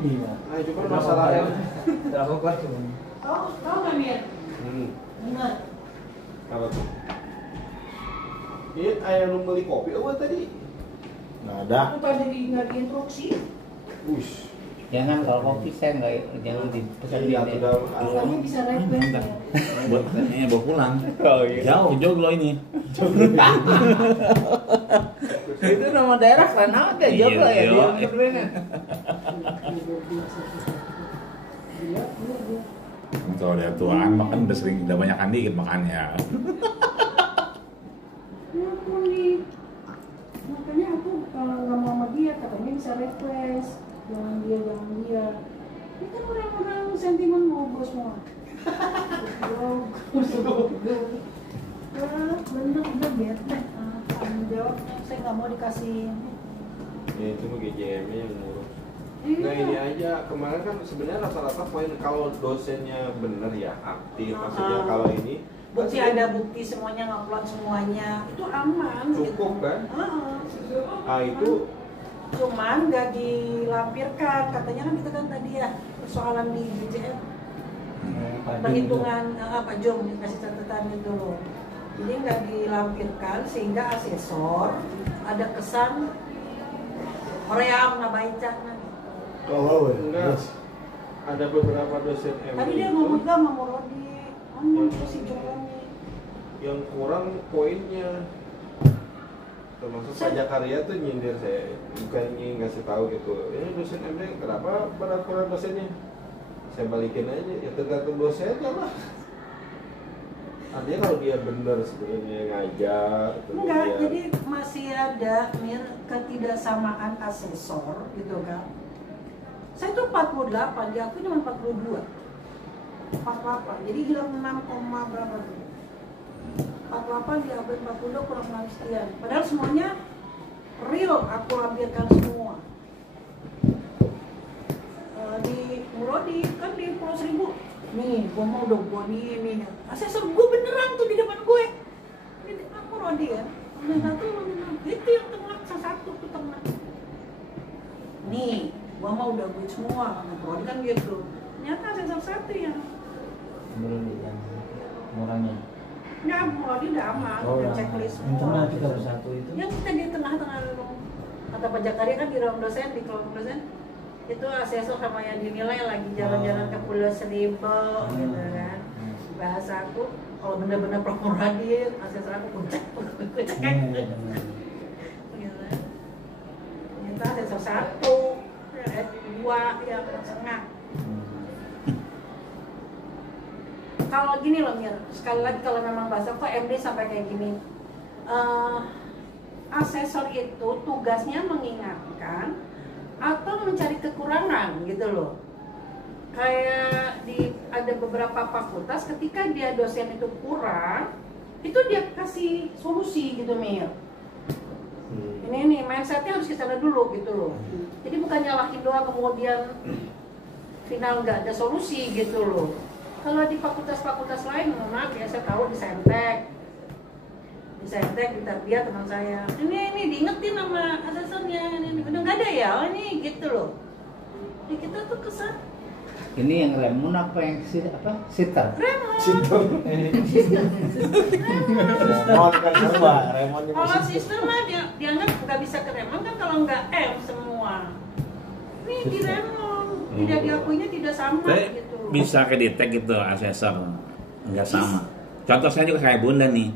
Iya. Nah, cuma masalahnya. Berapa kuat sih? Tahu nggak Mir? Ingat. Apa tuh? Ini ayah lu beli kopi apa tadi? Nggak ada. Aku tadi nggak diinstruksi. Wush. Jangan kalau kopi saya jangan dipesan di Iya, udah. Rasanya bisa request ya. Buat ini bawa pulang. Oh iya. Jauh lo ini. Itu nama daerah keren amat ya, Joglo ya. Kalau dia tuaan makan udah banyakan dikit makannya. Makanya aku kalau nggak mau sama dia katanya bisa request. Jangan dia. Ini kan orang-orang sentimen mau bos semua. Bener bete. Tanggung jawabnya saya nggak mau dikasih. Ya itu mah GJM-nya yang ngurus. Nah ini aja, kemarin kan sebenarnya rata-rata poin kalau dosennya bener ya aktif, maksudnya kalau ini bukti ada bukti semuanya ngupload semuanya itu aman cukup gitu. kan? Itu cuman nggak dilampirkan katanya kan itu kan tadi ya persoalan di BJM perhitungan Pak Jom dikasih catatan itu loh. Jadi nggak dilampirkan sehingga asesor ada kesan orang yang nggak baca. enggak ada beberapa dosen MD Tadi dia ngomong juga sama Murodi, ngomong si Jomoni. Yang kurang poinnya, termasuk Pak Jakaria tuh nyindir saya, bukannya ngasih tahu gitu. Ini dosen MD kenapa berat kurang dosennya? Saya balikin aja, ya tergantung dosennya lah. Artinya kalau dia benar sebenarnya ngajar, Enggak, jadi masih ada ketidaksamaan asesor gitu kan. Saya tuh 48, dia aku cuma 42. 48, jadi hilang 6, berapa tuh? 48 diambil 42 kurang 6 sekian. Padahal semuanya real, aku lampirkan semua. Di Murodi kan di Pulau Seribu. Nih, gua mau dong gua nih. Asesor gua beneran tuh di depan gue. Ini di Murodi ya. Ada satu itu yang tengah, satu tuh tengah. Nih, gua mau udah gue semua. Murodi kan gitu. Ternyata asesor satu yang Murahnya. ya, Murodi udah aman, udah checklist Yang tengah semua. 31 itu. Yang kita di tengah-tengah dulu. Kata Pak Jakaria kan di ruang dosen, di kelompok dosen itu asesor sama yang dinilai lagi jalan-jalan ke Pulau Seribu gitu kan. Bahasa aku kalau benar-benar Murodi, asesor aku kucek kan. Gitu. Ternyata asesor satu, dua yang setengah. Kalau gini loh Mir, sekali lagi kalau memang bahasa kok MD sampai kayak gini, asesor itu tugasnya mengingatkan atau mencari kekurangan gitu loh. Kayak ada beberapa fakultas ketika dia dosen itu kurang, itu dia kasih solusi gitu Mir. Ini mindsetnya harus kesana dulu gitu loh. Jadi bukan nyalahin doang kemudian final nggak ada solusi gitu loh. Kalau di fakultas-fakultas lain, maaf ya saya tahu di Saintek, di Tarbiyah teman saya, ini diingetin sama asesornya, ini udah nggak ada ya, oh, ini gitu loh. Di kita tuh kesan. Ini yang Remon apa yang Sitter? Remon. Kan semua, Remon juga Kalau sister. sister mah dianggap nggak bisa ke Remon kan kalau nggak M semua. Ini di Remon, tidak diakuinya tidak sama gitu. Bisa kedetek gitu asesor, nggak sama. Contoh saya juga kayak Bunda nih.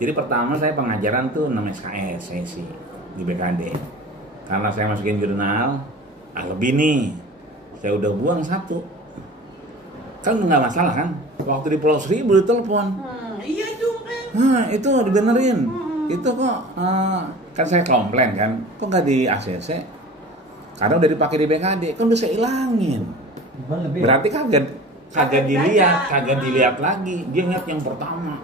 Jadi pertama saya pengajaran tuh 6 SKS saya sih di BKD. Karena saya masukin jurnal, lebih nih. Saya udah buang 1. Kan nggak masalah kan? Waktu di Pulau Seribu ditelepon. Iya itu Itu dibenerin. Itu kok kan saya komplain kan, kok nggak di ACC? Karena udah dipakai di BKD, kan udah saya ilangin. Berarti kagak dilihat lagi. Dia ingat yang pertama.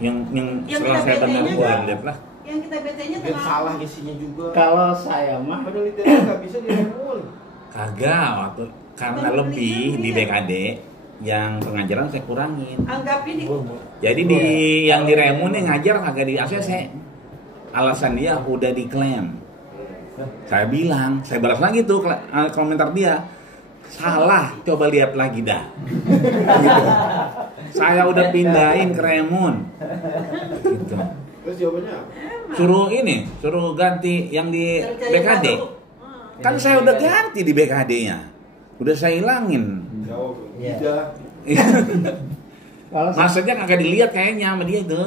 Yang setelah saya benar gua lihat lah. Yang kita BT-nya mungkin salah isinya juga. Kalau saya mah penelitiannya nggak bisa diremul. Kagak, waktu karena lebih di BKD yang pengajaran saya kurangin. Anggap ini. Jadi di yang di Remu nih ngajar kagak di ACC. Alasan dia udah diklaim. Saya bilang, saya balas lagi tuh komentar dia. Salah, coba lihat lagi dah. Gitu. Saya udah pindahin ke Remun. Gitu. Terus jawabannya? Suruh ganti yang di BKD. Kan saya udah ganti di BKD-nya. Udah saya hilangin. Jawab. Iya. Tidak. Maksudnya kagak dilihat kayaknya sama dia itu.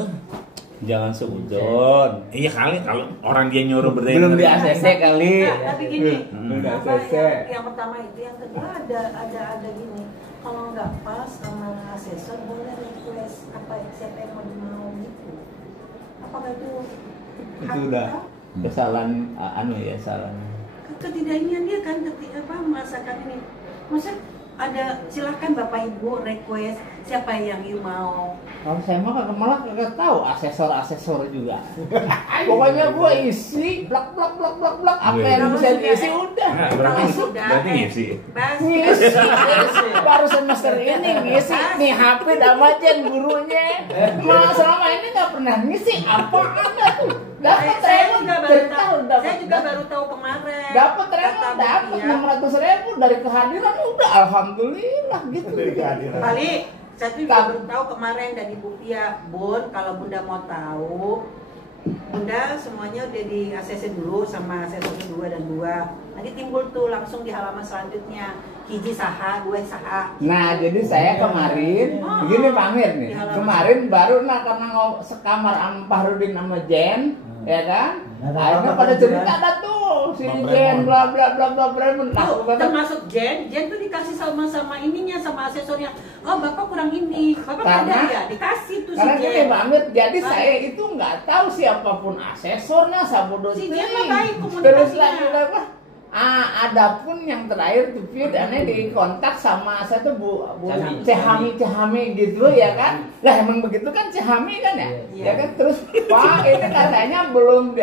jangan seudon. Iya kali kalau orang dia nyuruh berdaya. Belum di ACC kali. Nah, tapi gini, Belum di apa ACC. yang pertama itu, yang kedua ada gini. Kalau nggak pas sama asesor boleh request apa siapa yang mau gitu. Apakah itu Itu udah kesalahan salah. ketidaknya dia kan ketika apa merasakan ini, masa ada silakan Bapak Ibu request siapa yang you mau. Kalau saya mah malah kagak tahu asesor juga. Pokoknya gua isi blak apa yang bisa diisi udah. Nah, berarti ngisi. Ngisi. Baru semester ini ngisi nih HP sama aja gurunya. Malah selama ini nggak pernah ngisi apaan tuh. Dapat Saya juga baru tahu kemarin. Dapat 600.000 dari kehadiran udah alhamdulillah gitu. Balik. Saya tuh juga baru tahu kemarin dari Bu Pia, Bun, kalau Bunda mau tahu, Bunda semuanya udah di ACC dulu sama asesor 2 dan 2. Nanti timbul tuh langsung di halaman selanjutnya. Hiji saha, 2 saha. Nah, jadi saya kemarin, begini Pak Amir nih, kemarin baru karena sekamar sama Fahrudin sama Jen, ya kan? Akhirnya pada cerita ada tuh si Jen bla bla bla bla bla. Termasuk Jen tuh dikasih sama ininya sama asesornya. Oh Bapak kurang ini, Bapak ada ya dikasih tuh si Jen. Karena gini Pak Amir, jadi saya itu nggak tahu siapapun asesornya sabodo si Jen mah baik komunikasinya. Terus lagi apa? Adapun yang terakhir tuh aneh di kontak sama saya tuh Bu Cehami gitu ya kan. Lah emang begitu kan Cehami kan ya? Ya kan terus Pak ini katanya belum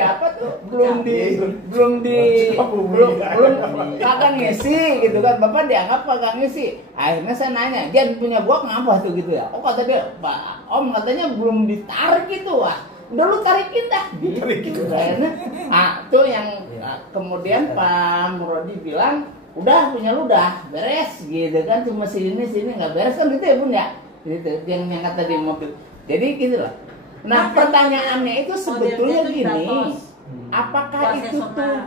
kagak ngisi gitu kan. Bapak dianggap kagak ngisi. Akhirnya saya nanya, "Jan punya gua kenapa tuh gitu ya?" Oh kata dia, "Pak, Om katanya belum ditarik gitu." Wah, udah lu tarikin dah gitu. Nah, tuh yang kemudian Pak Murodi bilang, udah punya lu udah beres gitu kan, cuma sini nggak beres kan gitu ya Bun ya, gitu yang kata di mobil. Jadi gitu loh. Nah pertanyaannya itu sebetulnya gini, apakah itu tuh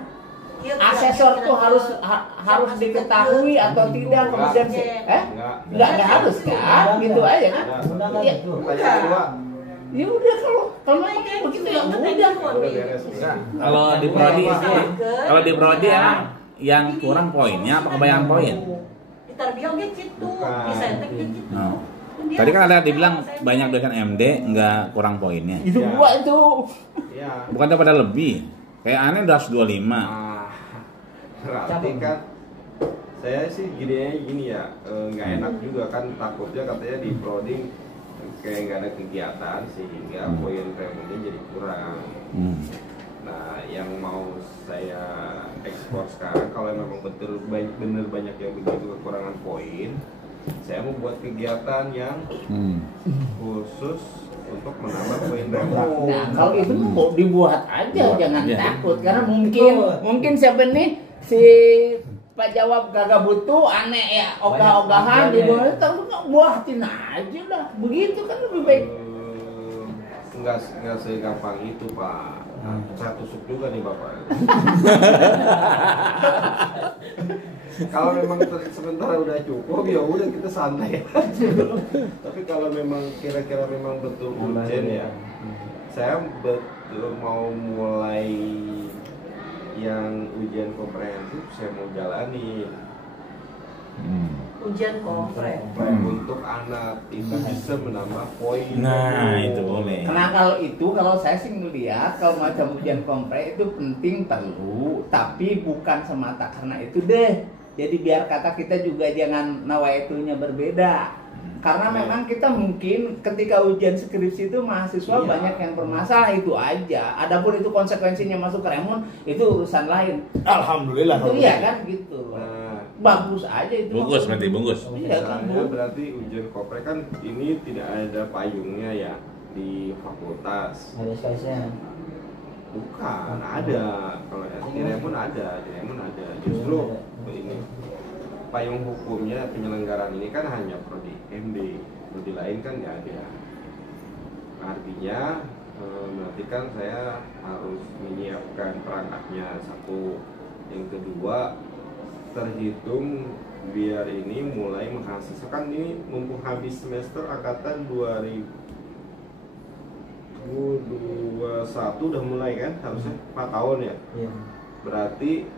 asesor tuh harus diketahui atau tidak kemudian nggak harus kan gitu aja kan? Ya udah kalau begitu ya udah. Kalau di prodi yang kurang poinnya apa kebanyakan poin? Di Tarbiyah gitu, di Saintek gitu. Tadi kan ada dibilang banyak dosen MD nggak kurang poinnya. Itu gua itu. Iya. Bukannya pada lebih. Kayak aneh udah 25. Berarti kan saya sih gini ya, nggak enak juga kan, takutnya katanya di prodi kayak nggak ada kegiatan sehingga poin remunnya jadi kurang. Nah, yang mau saya ekspor sekarang kalau memang bener banyak yang begitu kekurangan poin, saya mau buat kegiatan yang khusus untuk menambah poin remu. Nah, kalau itu mau dibuat aja, jangan takut karena mungkin siapa nih si Pak jawab kagak butuh aneh ya ogah-ogahan di luar itu buatin aja lah begitu kan lebih baik. Enggak segampang itu Pak. Saya tusuk juga nih Bapak. Kalau memang sementara udah cukup ya udah kita santai aja. Tapi kalau memang kira-kira memang betul urgent ya, saya betul mau mulai yang ujian komprehensif saya mau jalani. Ujian komprehensif untuk anak itu bisa menambah poin. Nah itu boleh. Karena kalau saya sih melihat kalau macam ujian kompreh itu penting perlu, tapi bukan semata karena itu deh. Jadi biar kata kita juga jangan nawaitunya berbeda. Karena memang kita mungkin ketika ujian skripsi itu mahasiswa banyak yang bermasalah itu aja. Adapun itu konsekuensinya masuk ke remun itu urusan lain. Alhamdulillah. Itu ya kan gitu. Bagus aja itu. Bungkus berarti bungkus. Iya kan. Berarti ujian kopre kan ini tidak ada payungnya ya di fakultas. Ada SKS-nya. Bukan, ada. Kalau di remun ada, Justru ini payung hukumnya penyelenggaraan ini kan hanya prodi MD, prodi lain kan nggak ada. Artinya berarti kan saya harus menyiapkan perangkatnya satu, yang kedua terhitung biar ini mulai menghasilkan ini mumpung habis semester angkatan 2021 udah mulai kan harusnya 4 tahun ya. Berarti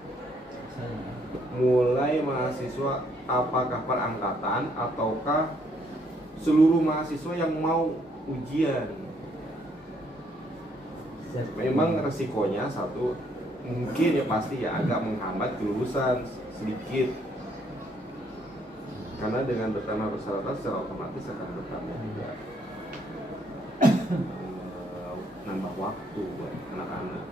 mulai mahasiswa apakah per angkatan ataukah seluruh mahasiswa yang mau ujian. Memang resikonya satu mungkin ya pasti ya agak menghambat kelulusan sedikit. Karena dengan bertambah persyaratan secara otomatis akan bertambah juga nambah waktu buat anak-anak.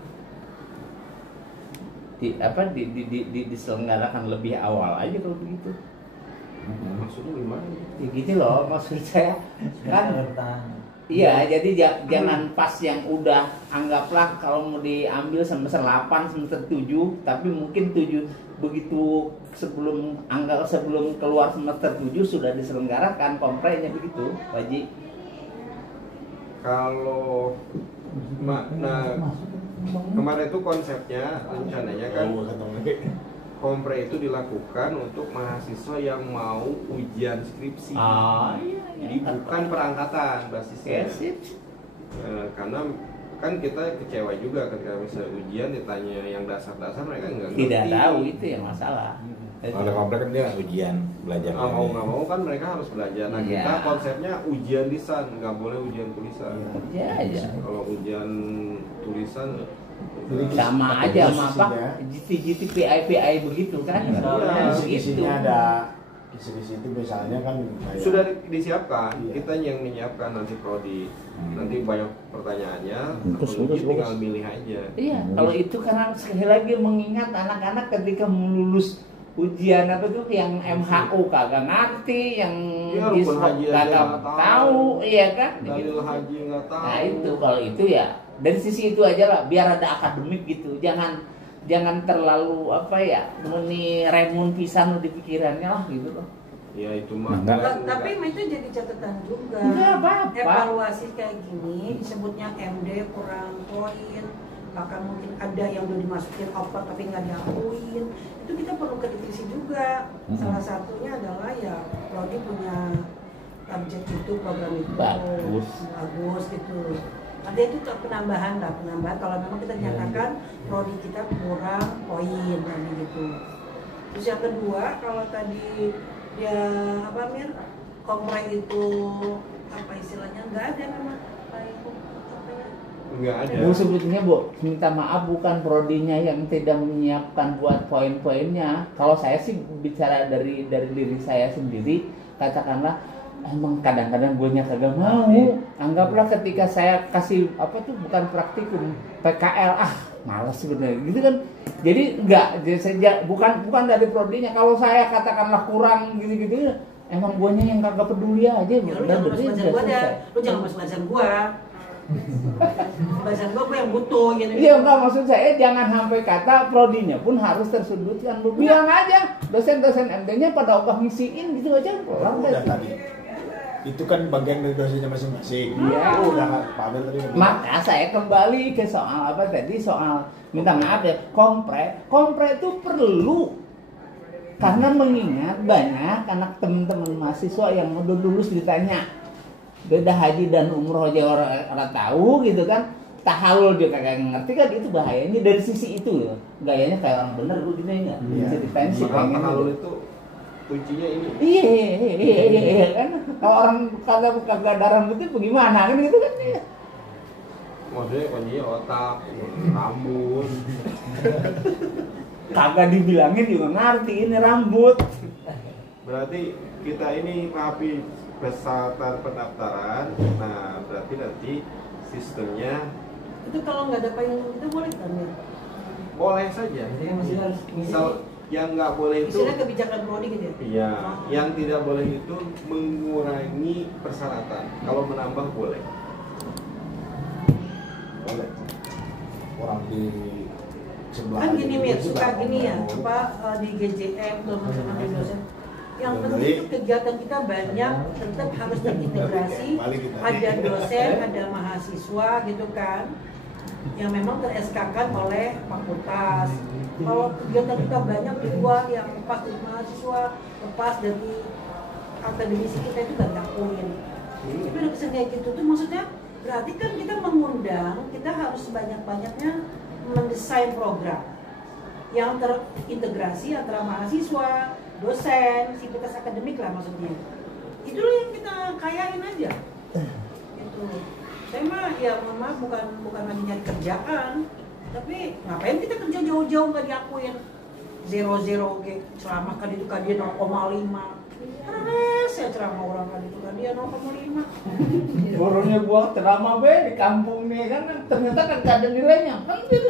Diselenggarakan lebih awal aja kalau begitu. Maksudnya gimana? Ya gitu loh, maksud saya kan. Iya, jadi jangan pas yang udah, anggaplah kalau mau diambil semester 8, semester 7, tapi mungkin 7 begitu sebelum keluar semester 7 sudah diselenggarakan komprehnya begitu, Pak Haji. Kalau kemarin itu konsepnya rencananya kan kompre itu dilakukan untuk mahasiswa yang mau ujian skripsi. Iya. Jadi bukan perangkatan basisnya. Karena kan kita kecewa juga ketika misalnya ujian ditanya yang dasar-dasar mereka nggak ngerti. Tidak tahu, itu yang masalah. Kalau komplek kan dia ujian belajar. Mau nggak mau kan mereka harus belajar. Nah Iya. kita konsepnya ujian lisan, nggak boleh ujian tulisan. Iya aja. Kalau ujian tulisan Sama aja sama apa? GT PI begitu kan? Iya, Begitu. ada kisi-kisi itu misalnya kan kayak sudah disiapkan, Iya. kita yang menyiapkan nanti prodi. Nanti banyak pertanyaannya, Terus, penguji tinggal milih aja. Iya, kalau itu karena sekali lagi mengingat anak-anak ketika melulus ujian apa tuh yang MHU kagak ngerti, yang Iya, rukun haji aja kagak nggak tahu, iya kan? Dalil haji nggak tahu. Nah itu kalau itu ya dari sisi itu aja lah, biar ada akademik gitu, jangan terlalu apa ya, muni remun pisan di pikirannya lah gitu loh. Ya itu mah. Tapi itu jadi catatan juga. Enggak apa-apa. Evaluasi kayak gini disebutnya MD kurang poin, bahkan mungkin ada yang udah dimasukin upload tapi nggak diakuin. Itu kita perlu kritisi juga. Salah satunya adalah ya prodi punya target itu, program itu bagus gitu. Ada itu penambahan kalau memang kita nyatakan prodi kita kurang poin gitu. Terus yang kedua, kalau tadi dia apa Mir, kompre itu apa istilahnya, nggak ada memang Nggak ada. Bu sebetulnya Bu, minta maaf bukan prodinya yang tidak menyiapkan buat poin-poinnya. Kalau saya sih bicara dari diri saya sendiri, katakanlah emang kadang-kadang gue kagak mau. Anggaplah ketika saya kasih apa tuh, bukan praktikum, PKL, malas sebenarnya gitu kan. Jadi bukan dari prodinya. Kalau saya katakanlah kurang gitu-gitu, emang guanya yang kagak peduli aja. Ya, lu jangan masuk bahasan gua dah. Lu jangan masuk bahasan gua. Bahasan gua yang butuh gitu. Iya, enggak, maksud saya jangan sampai kata prodinya pun harus tersudutkan. Lu bilang aja dosen-dosen MD-nya pada ogah ngisiin gitu aja. udah tadi. Itu kan bagian dari dosennya masing-masing. Iya. Udah Pak Amel tadi. Maka saya kembali ke soal apa tadi, soal minta maaf ya, kompre itu perlu karena mengingat banyak anak teman-teman mahasiswa yang udah lulus ditanya beda haji dan umroh aja orang tahu gitu kan, tahawul dia kagak ngerti kan, itu bahayanya dari sisi itu ya. Gayanya kayak orang bener lu gini enggak ceritain sih pengen tahawul itu kuncinya ini. Iya kan, kalau orang kagak ada rambutnya bagaimana kan gitu kan ya. Maksudnya kuncinya otak, rambut. Kagak dibilangin juga ngerti ini rambut. Berarti kita ini rapi peserta pendaftaran. Nah, berarti nanti sistemnya Itu kalau nggak ada payung itu boleh kan ya? boleh saja. Jadi masih harus Misal yang nggak boleh itu, istilahnya kebijakan prodi gitu ya? iya, yang tidak boleh itu mengurangi persyaratan. Kalau menambah boleh. Boleh. Orang di sebelah Kan gini Mir, juga suka gini ya, mau. apa di GJM teman-teman di dosen. Yang penting itu kegiatan kita banyak, tetap harus terintegrasi. Ada dosen, ada mahasiswa gitu kan, yang memang ter-SK-kan oleh fakultas. Kalau kegiatan kita banyak di luar yang lepas dari mahasiswa, lepas dari akademisi kita itu gak diakuin. Itu udah kesan kayak gitu tuh, maksudnya berarti kan kita mengundang, kita harus sebanyak-banyaknya mendesain program yang terintegrasi antara mahasiswa, dosen, sivitas akademik lah maksudnya. Itulah yang kita kayain aja. Gitu. Saya mah ya mohon maaf bukan lagi nyari kerjaan, tapi ngapain kita kerja jauh-jauh nggak diakuin. 0,0 selama kan itu dia 0,5. Saya ceramah orang kan itu kan dia 0,5. Gurunya gua ceramah di kampung nih kan ternyata kan gak ada nilainya. Kan dia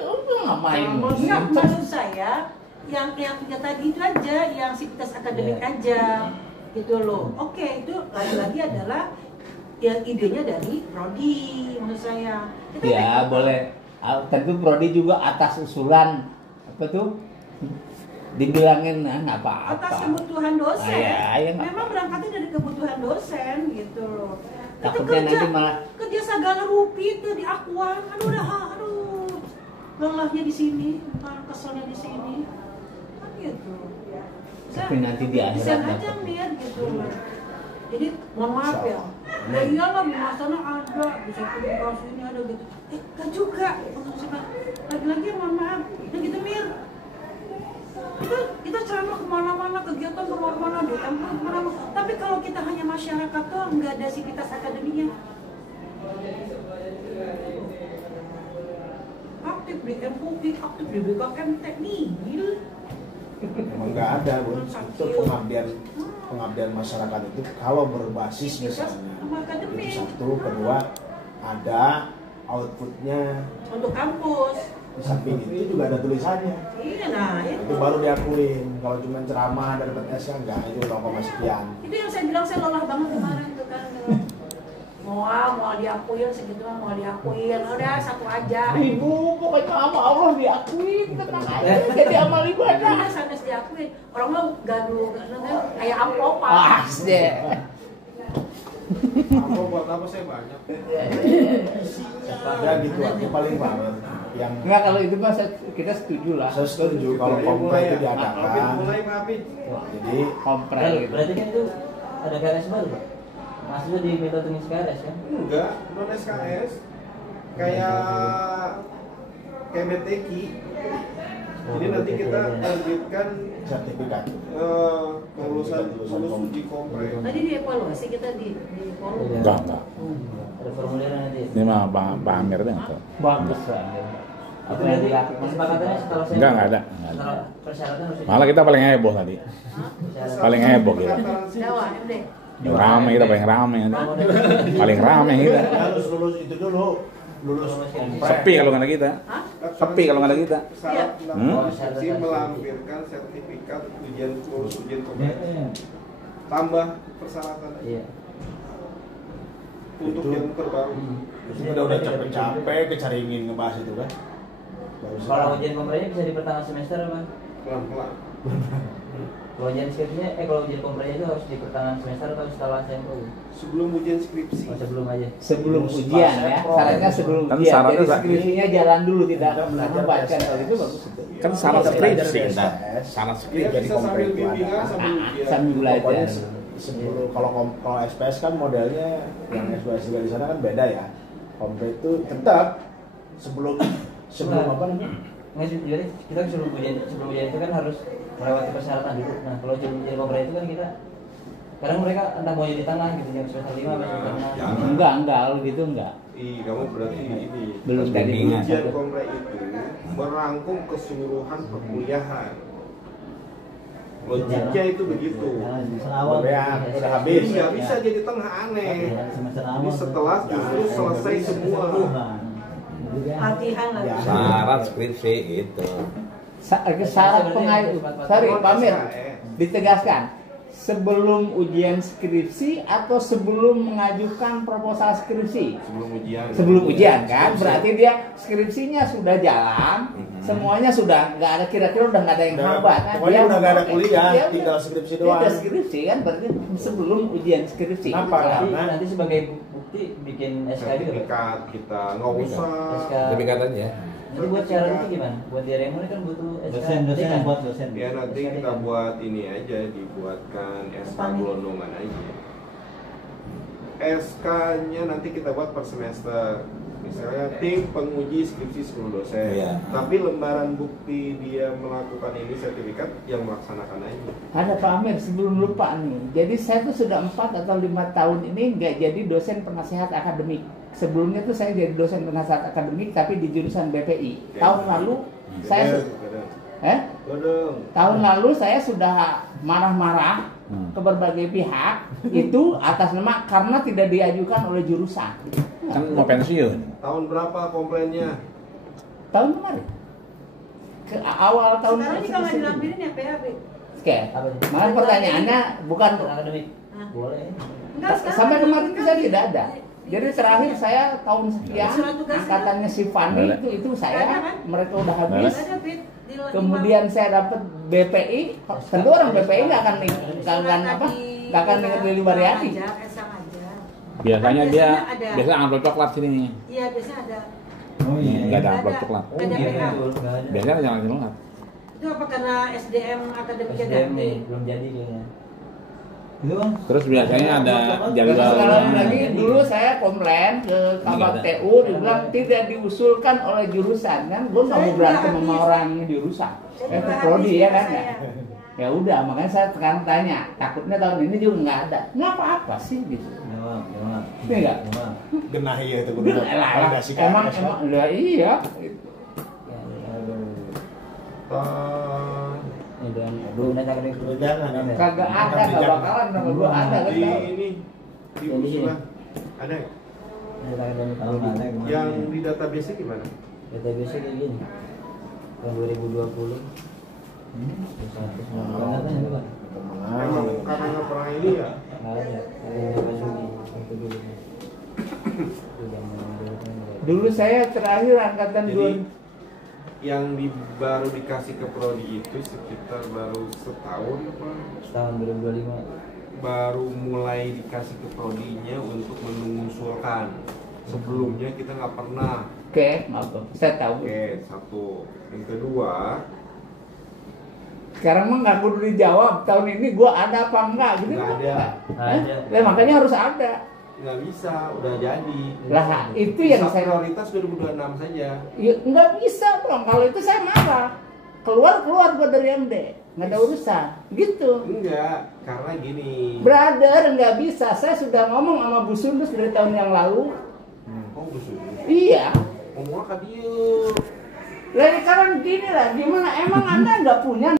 ngapain? Enggak, maksud saya yang tadi itu aja, yang sivitas akademik aja gitu loh. Oke, itu lagi-lagi adalah yang idenya dari prodi menurut saya. Kita Ya boleh. Tentu prodi juga atas usulan apa tuh? Dibilangin nggak apa-apa. atas kebutuhan dosen. Ya, Memang berangkatnya dari kebutuhan dosen gitu loh. Itu Takutnya nanti malah kerja segala rupi itu di akuan. Aduh. Lelahnya di sini, keselnya di sini. Kan gitu. Tapi nanti di akhirat desain aja dapat. mir gitu loh. Jadi mohon maaf ya. Ya iyalah di sana ada, bisa publikasi ini ada gitu. Kan juga untuk lagi-lagi mohon maaf. Ya gitu mir. Kita ceramah kemana-mana, kegiatan kemana-mana, DM kemana-mana. Tapi kalau kita hanya masyarakat tuh nggak ada sivitas akademinya. Aktif di MUI, aktif di BKM Teknil. Emang nggak ada, Bu. Itu pengabdian masyarakat itu kalau berbasis misalnya itu satu, kedua ada outputnya Untuk kampus. di samping itu juga ada tulisannya. Iya nah Itu baru diakuin. Kalau cuma ceramah dan dapat S kan enggak, itu 0, sekian. Itu yang saya bilang saya lelah banget kemarin tuh kan. Mau diakuin segitu mah mau diakuin. Udah satu aja. Ibu pokoknya sama Allah diakuin, tenang aja jadi amal ibadah. Udah sampai diakuin. Orang mah gaduh kayak amplopan. Deh. Apa buat apa saya banyak. Ya gitu aja paling power yang Enggak, kalau itu mah kita setuju lah. saya setuju kalau kompre itu diadakan. Mulai Pak Hafid. Jadi Kompre gitu. Berarti kan itu ada KRS baru, Pak? Maksudnya di metode KRS kan? Enggak, non SKS. Kayak BTQ. Jadi nanti kita terbitkan sertifikat. lulus uji kompre. Tadi dievaluasi kita di forum. Enggak. Ada formulirnya nanti. Ini mah Pak Amir deh tuh. Bagus lah. Itu berarti kesepakatannya kalau saya Enggak ada. Kalau persyaratan harus Malah kita paling heboh tadi. Paling heboh kita. Jawa, MD. Yang rame kita paling rame. Paling rame kita. Harus lulus itu dulu. Lulus kompre. Sepi kalau nggak ada kita. Sepi kalau nggak ada kita. Syarat skripsi melampirkan sertifikat lulus ujian kompre. Tambah persyaratan Iya. untuk yang terbaru. Udah capek-capek kecaringin ngebahas itu kan. Kalau ujian komprenya bisa di pertengahan semester apa? Pelan-pelan. Kalau ujian skripsinya, kalau ujian komprenya itu harus di pertengahan semester atau setelah SMU? Sebelum ujian skripsi. Oh, sebelum aja. Sebelum ujian ya, syaratnya sebelum Kan ujian. syaratnya Jadi Pak. skripsinya jalan dulu tidak Belajar membaca. PSS. Kalau itu bagus itu. Kan syarat skripsi Belajar kita. PSS. Syarat Dia skripsi. Jadi bisa kompre sambil itu bimbingan ada. sambil ujian. Sambil Pokoknya belajar. sebelum kalau SPS kan modelnya yang SPS juga di sana kan beda ya. Kompre itu tetap sebelum apa namanya? Nggak sih, jadi kita sebelum ujian itu kan harus melewati persyaratan dulu. Nah, kalau ujian kompre itu kan kita kadang mereka entah mau di tengah gitu, yang semester 5 atau semester 6. Enggak, kalau gitu enggak. Kamu berarti ini. Belum tadi Ujian kompre itu merangkum keseluruhan perkuliahan. Logiknya itu begitu. Udah habis. Iya, bisa jadi tengah aneh. Jadi setelah justru selesai semua. Latihan lah. Ya. Syarat skripsi itu. Syarat pengaju. Sorry, Pak Amir. Ditegaskan. Sebelum ujian skripsi atau sebelum mengajukan proposal skripsi? Sebelum ujian. Sebelum ujian kan, berarti dia skripsinya sudah jalan, semuanya sudah nggak ada, kira-kira udah nggak ada yang hambat. Nah, Pokoknya dia udah nggak ada oke, kuliah, dia tinggal udah- skripsi dia doang. udah skripsi kan, berarti sebelum ujian skripsi. Kenapa? Nanti, Karena- nanti sebagai bukti bikin SK gitu. Pak. Sertifikat kita nggak usah. SK. Sertifikat aja. Nanti buat syarat itu gimana? Buat di RMU ini kan butuh SK. Dosen kan? buat dosen. Ya nanti kita buat ini aja, dibuatkan SK gelondongan aja. SK-nya nanti kita buat per semester. Misalnya tim penguji skripsi 10 dosen. Iya. Tapi lembaran bukti dia melakukan ini sertifikat yang melaksanakan aja. Ada Pak Amir, sebelum lupa nih. Jadi saya tuh sudah 4 atau 5 tahun ini nggak jadi dosen penasihat akademik. Sebelumnya tuh saya jadi dosen penasihat akademik tapi di jurusan BPI. Ya. Tahun lalu saya Tahun lalu saya sudah marah-marah ke berbagai pihak itu atas nama karena tidak diajukan oleh jurusan. Kan mau pensiun. Tahun berapa komplainnya? Tahun kemarin. Ke awal tahun Sekarang ini kalau dilampirin ya PHB. Oke. Malah pertanyaannya bukan akademik. Boleh. sampai kemarin itu saya tidak ada. Jadi terakhir saya tahun sekian angkatannya si Fani itu saya mereka udah habis. Kemudian saya dapat BPI, tentu orang BPI nggak akan ingat Lili Baryadi. Biasanya dia biasanya amplop coklat sini. Iya, biasanya ada. Oh iya. Nggak ada amplop coklat. Ada PH. Biasanya jangan coklat. Itu apa karena SDM akademiknya SDM ganti? belum jadi kayaknya. Terus biasanya ada jadwal. Sekarang lagi dulu saya komplain ke Kabak TU dibilang tidak diusulkan oleh jurusan kan, gue nggak mau berantem sama orang jurusan, prodi ya kan ya. Ya udah makanya saya sekarang tanya, takutnya tahun ini juga nggak ada, nggak apa-apa sih gitu. Iya nggak? Genah ya itu Emang lah iya. Kagak ada, nggak bakalan nama gua ada kan? Di usulan ada yang di database gimana? Database kayak gini. Tahun 2020. Emang karena nggak pernah ini ya? Dulu saya terakhir angkatan Jadi 2. yang baru dikasih ke prodi itu sekitar baru setahun apa? Tahun 2025. Baru mulai dikasih ke prodinya untuk mengusulkan. Sebelumnya kita nggak pernah. Oke, maaf, saya tahu. Oke, satu. Yang kedua, sekarang mah nggak kudu dijawab tahun ini gua ada apa enggak gitu. Nggak ada. Nah, makanya harus ada. nggak bisa, udah jadi. Lah itu yang saya prioritas 2026 saja. Ya, nggak bisa dong, kalau itu saya marah. Keluar gua dari MD, nggak ada urusan, gitu. Enggak, karena gini. Brother, nggak bisa. Saya sudah ngomong sama Bu Sundus dari tahun yang lalu. Oh, Bu Sundus? Iya. Ngomongnya ke dia. Lah sekarang gini lah, gimana? Emang Anda nggak punya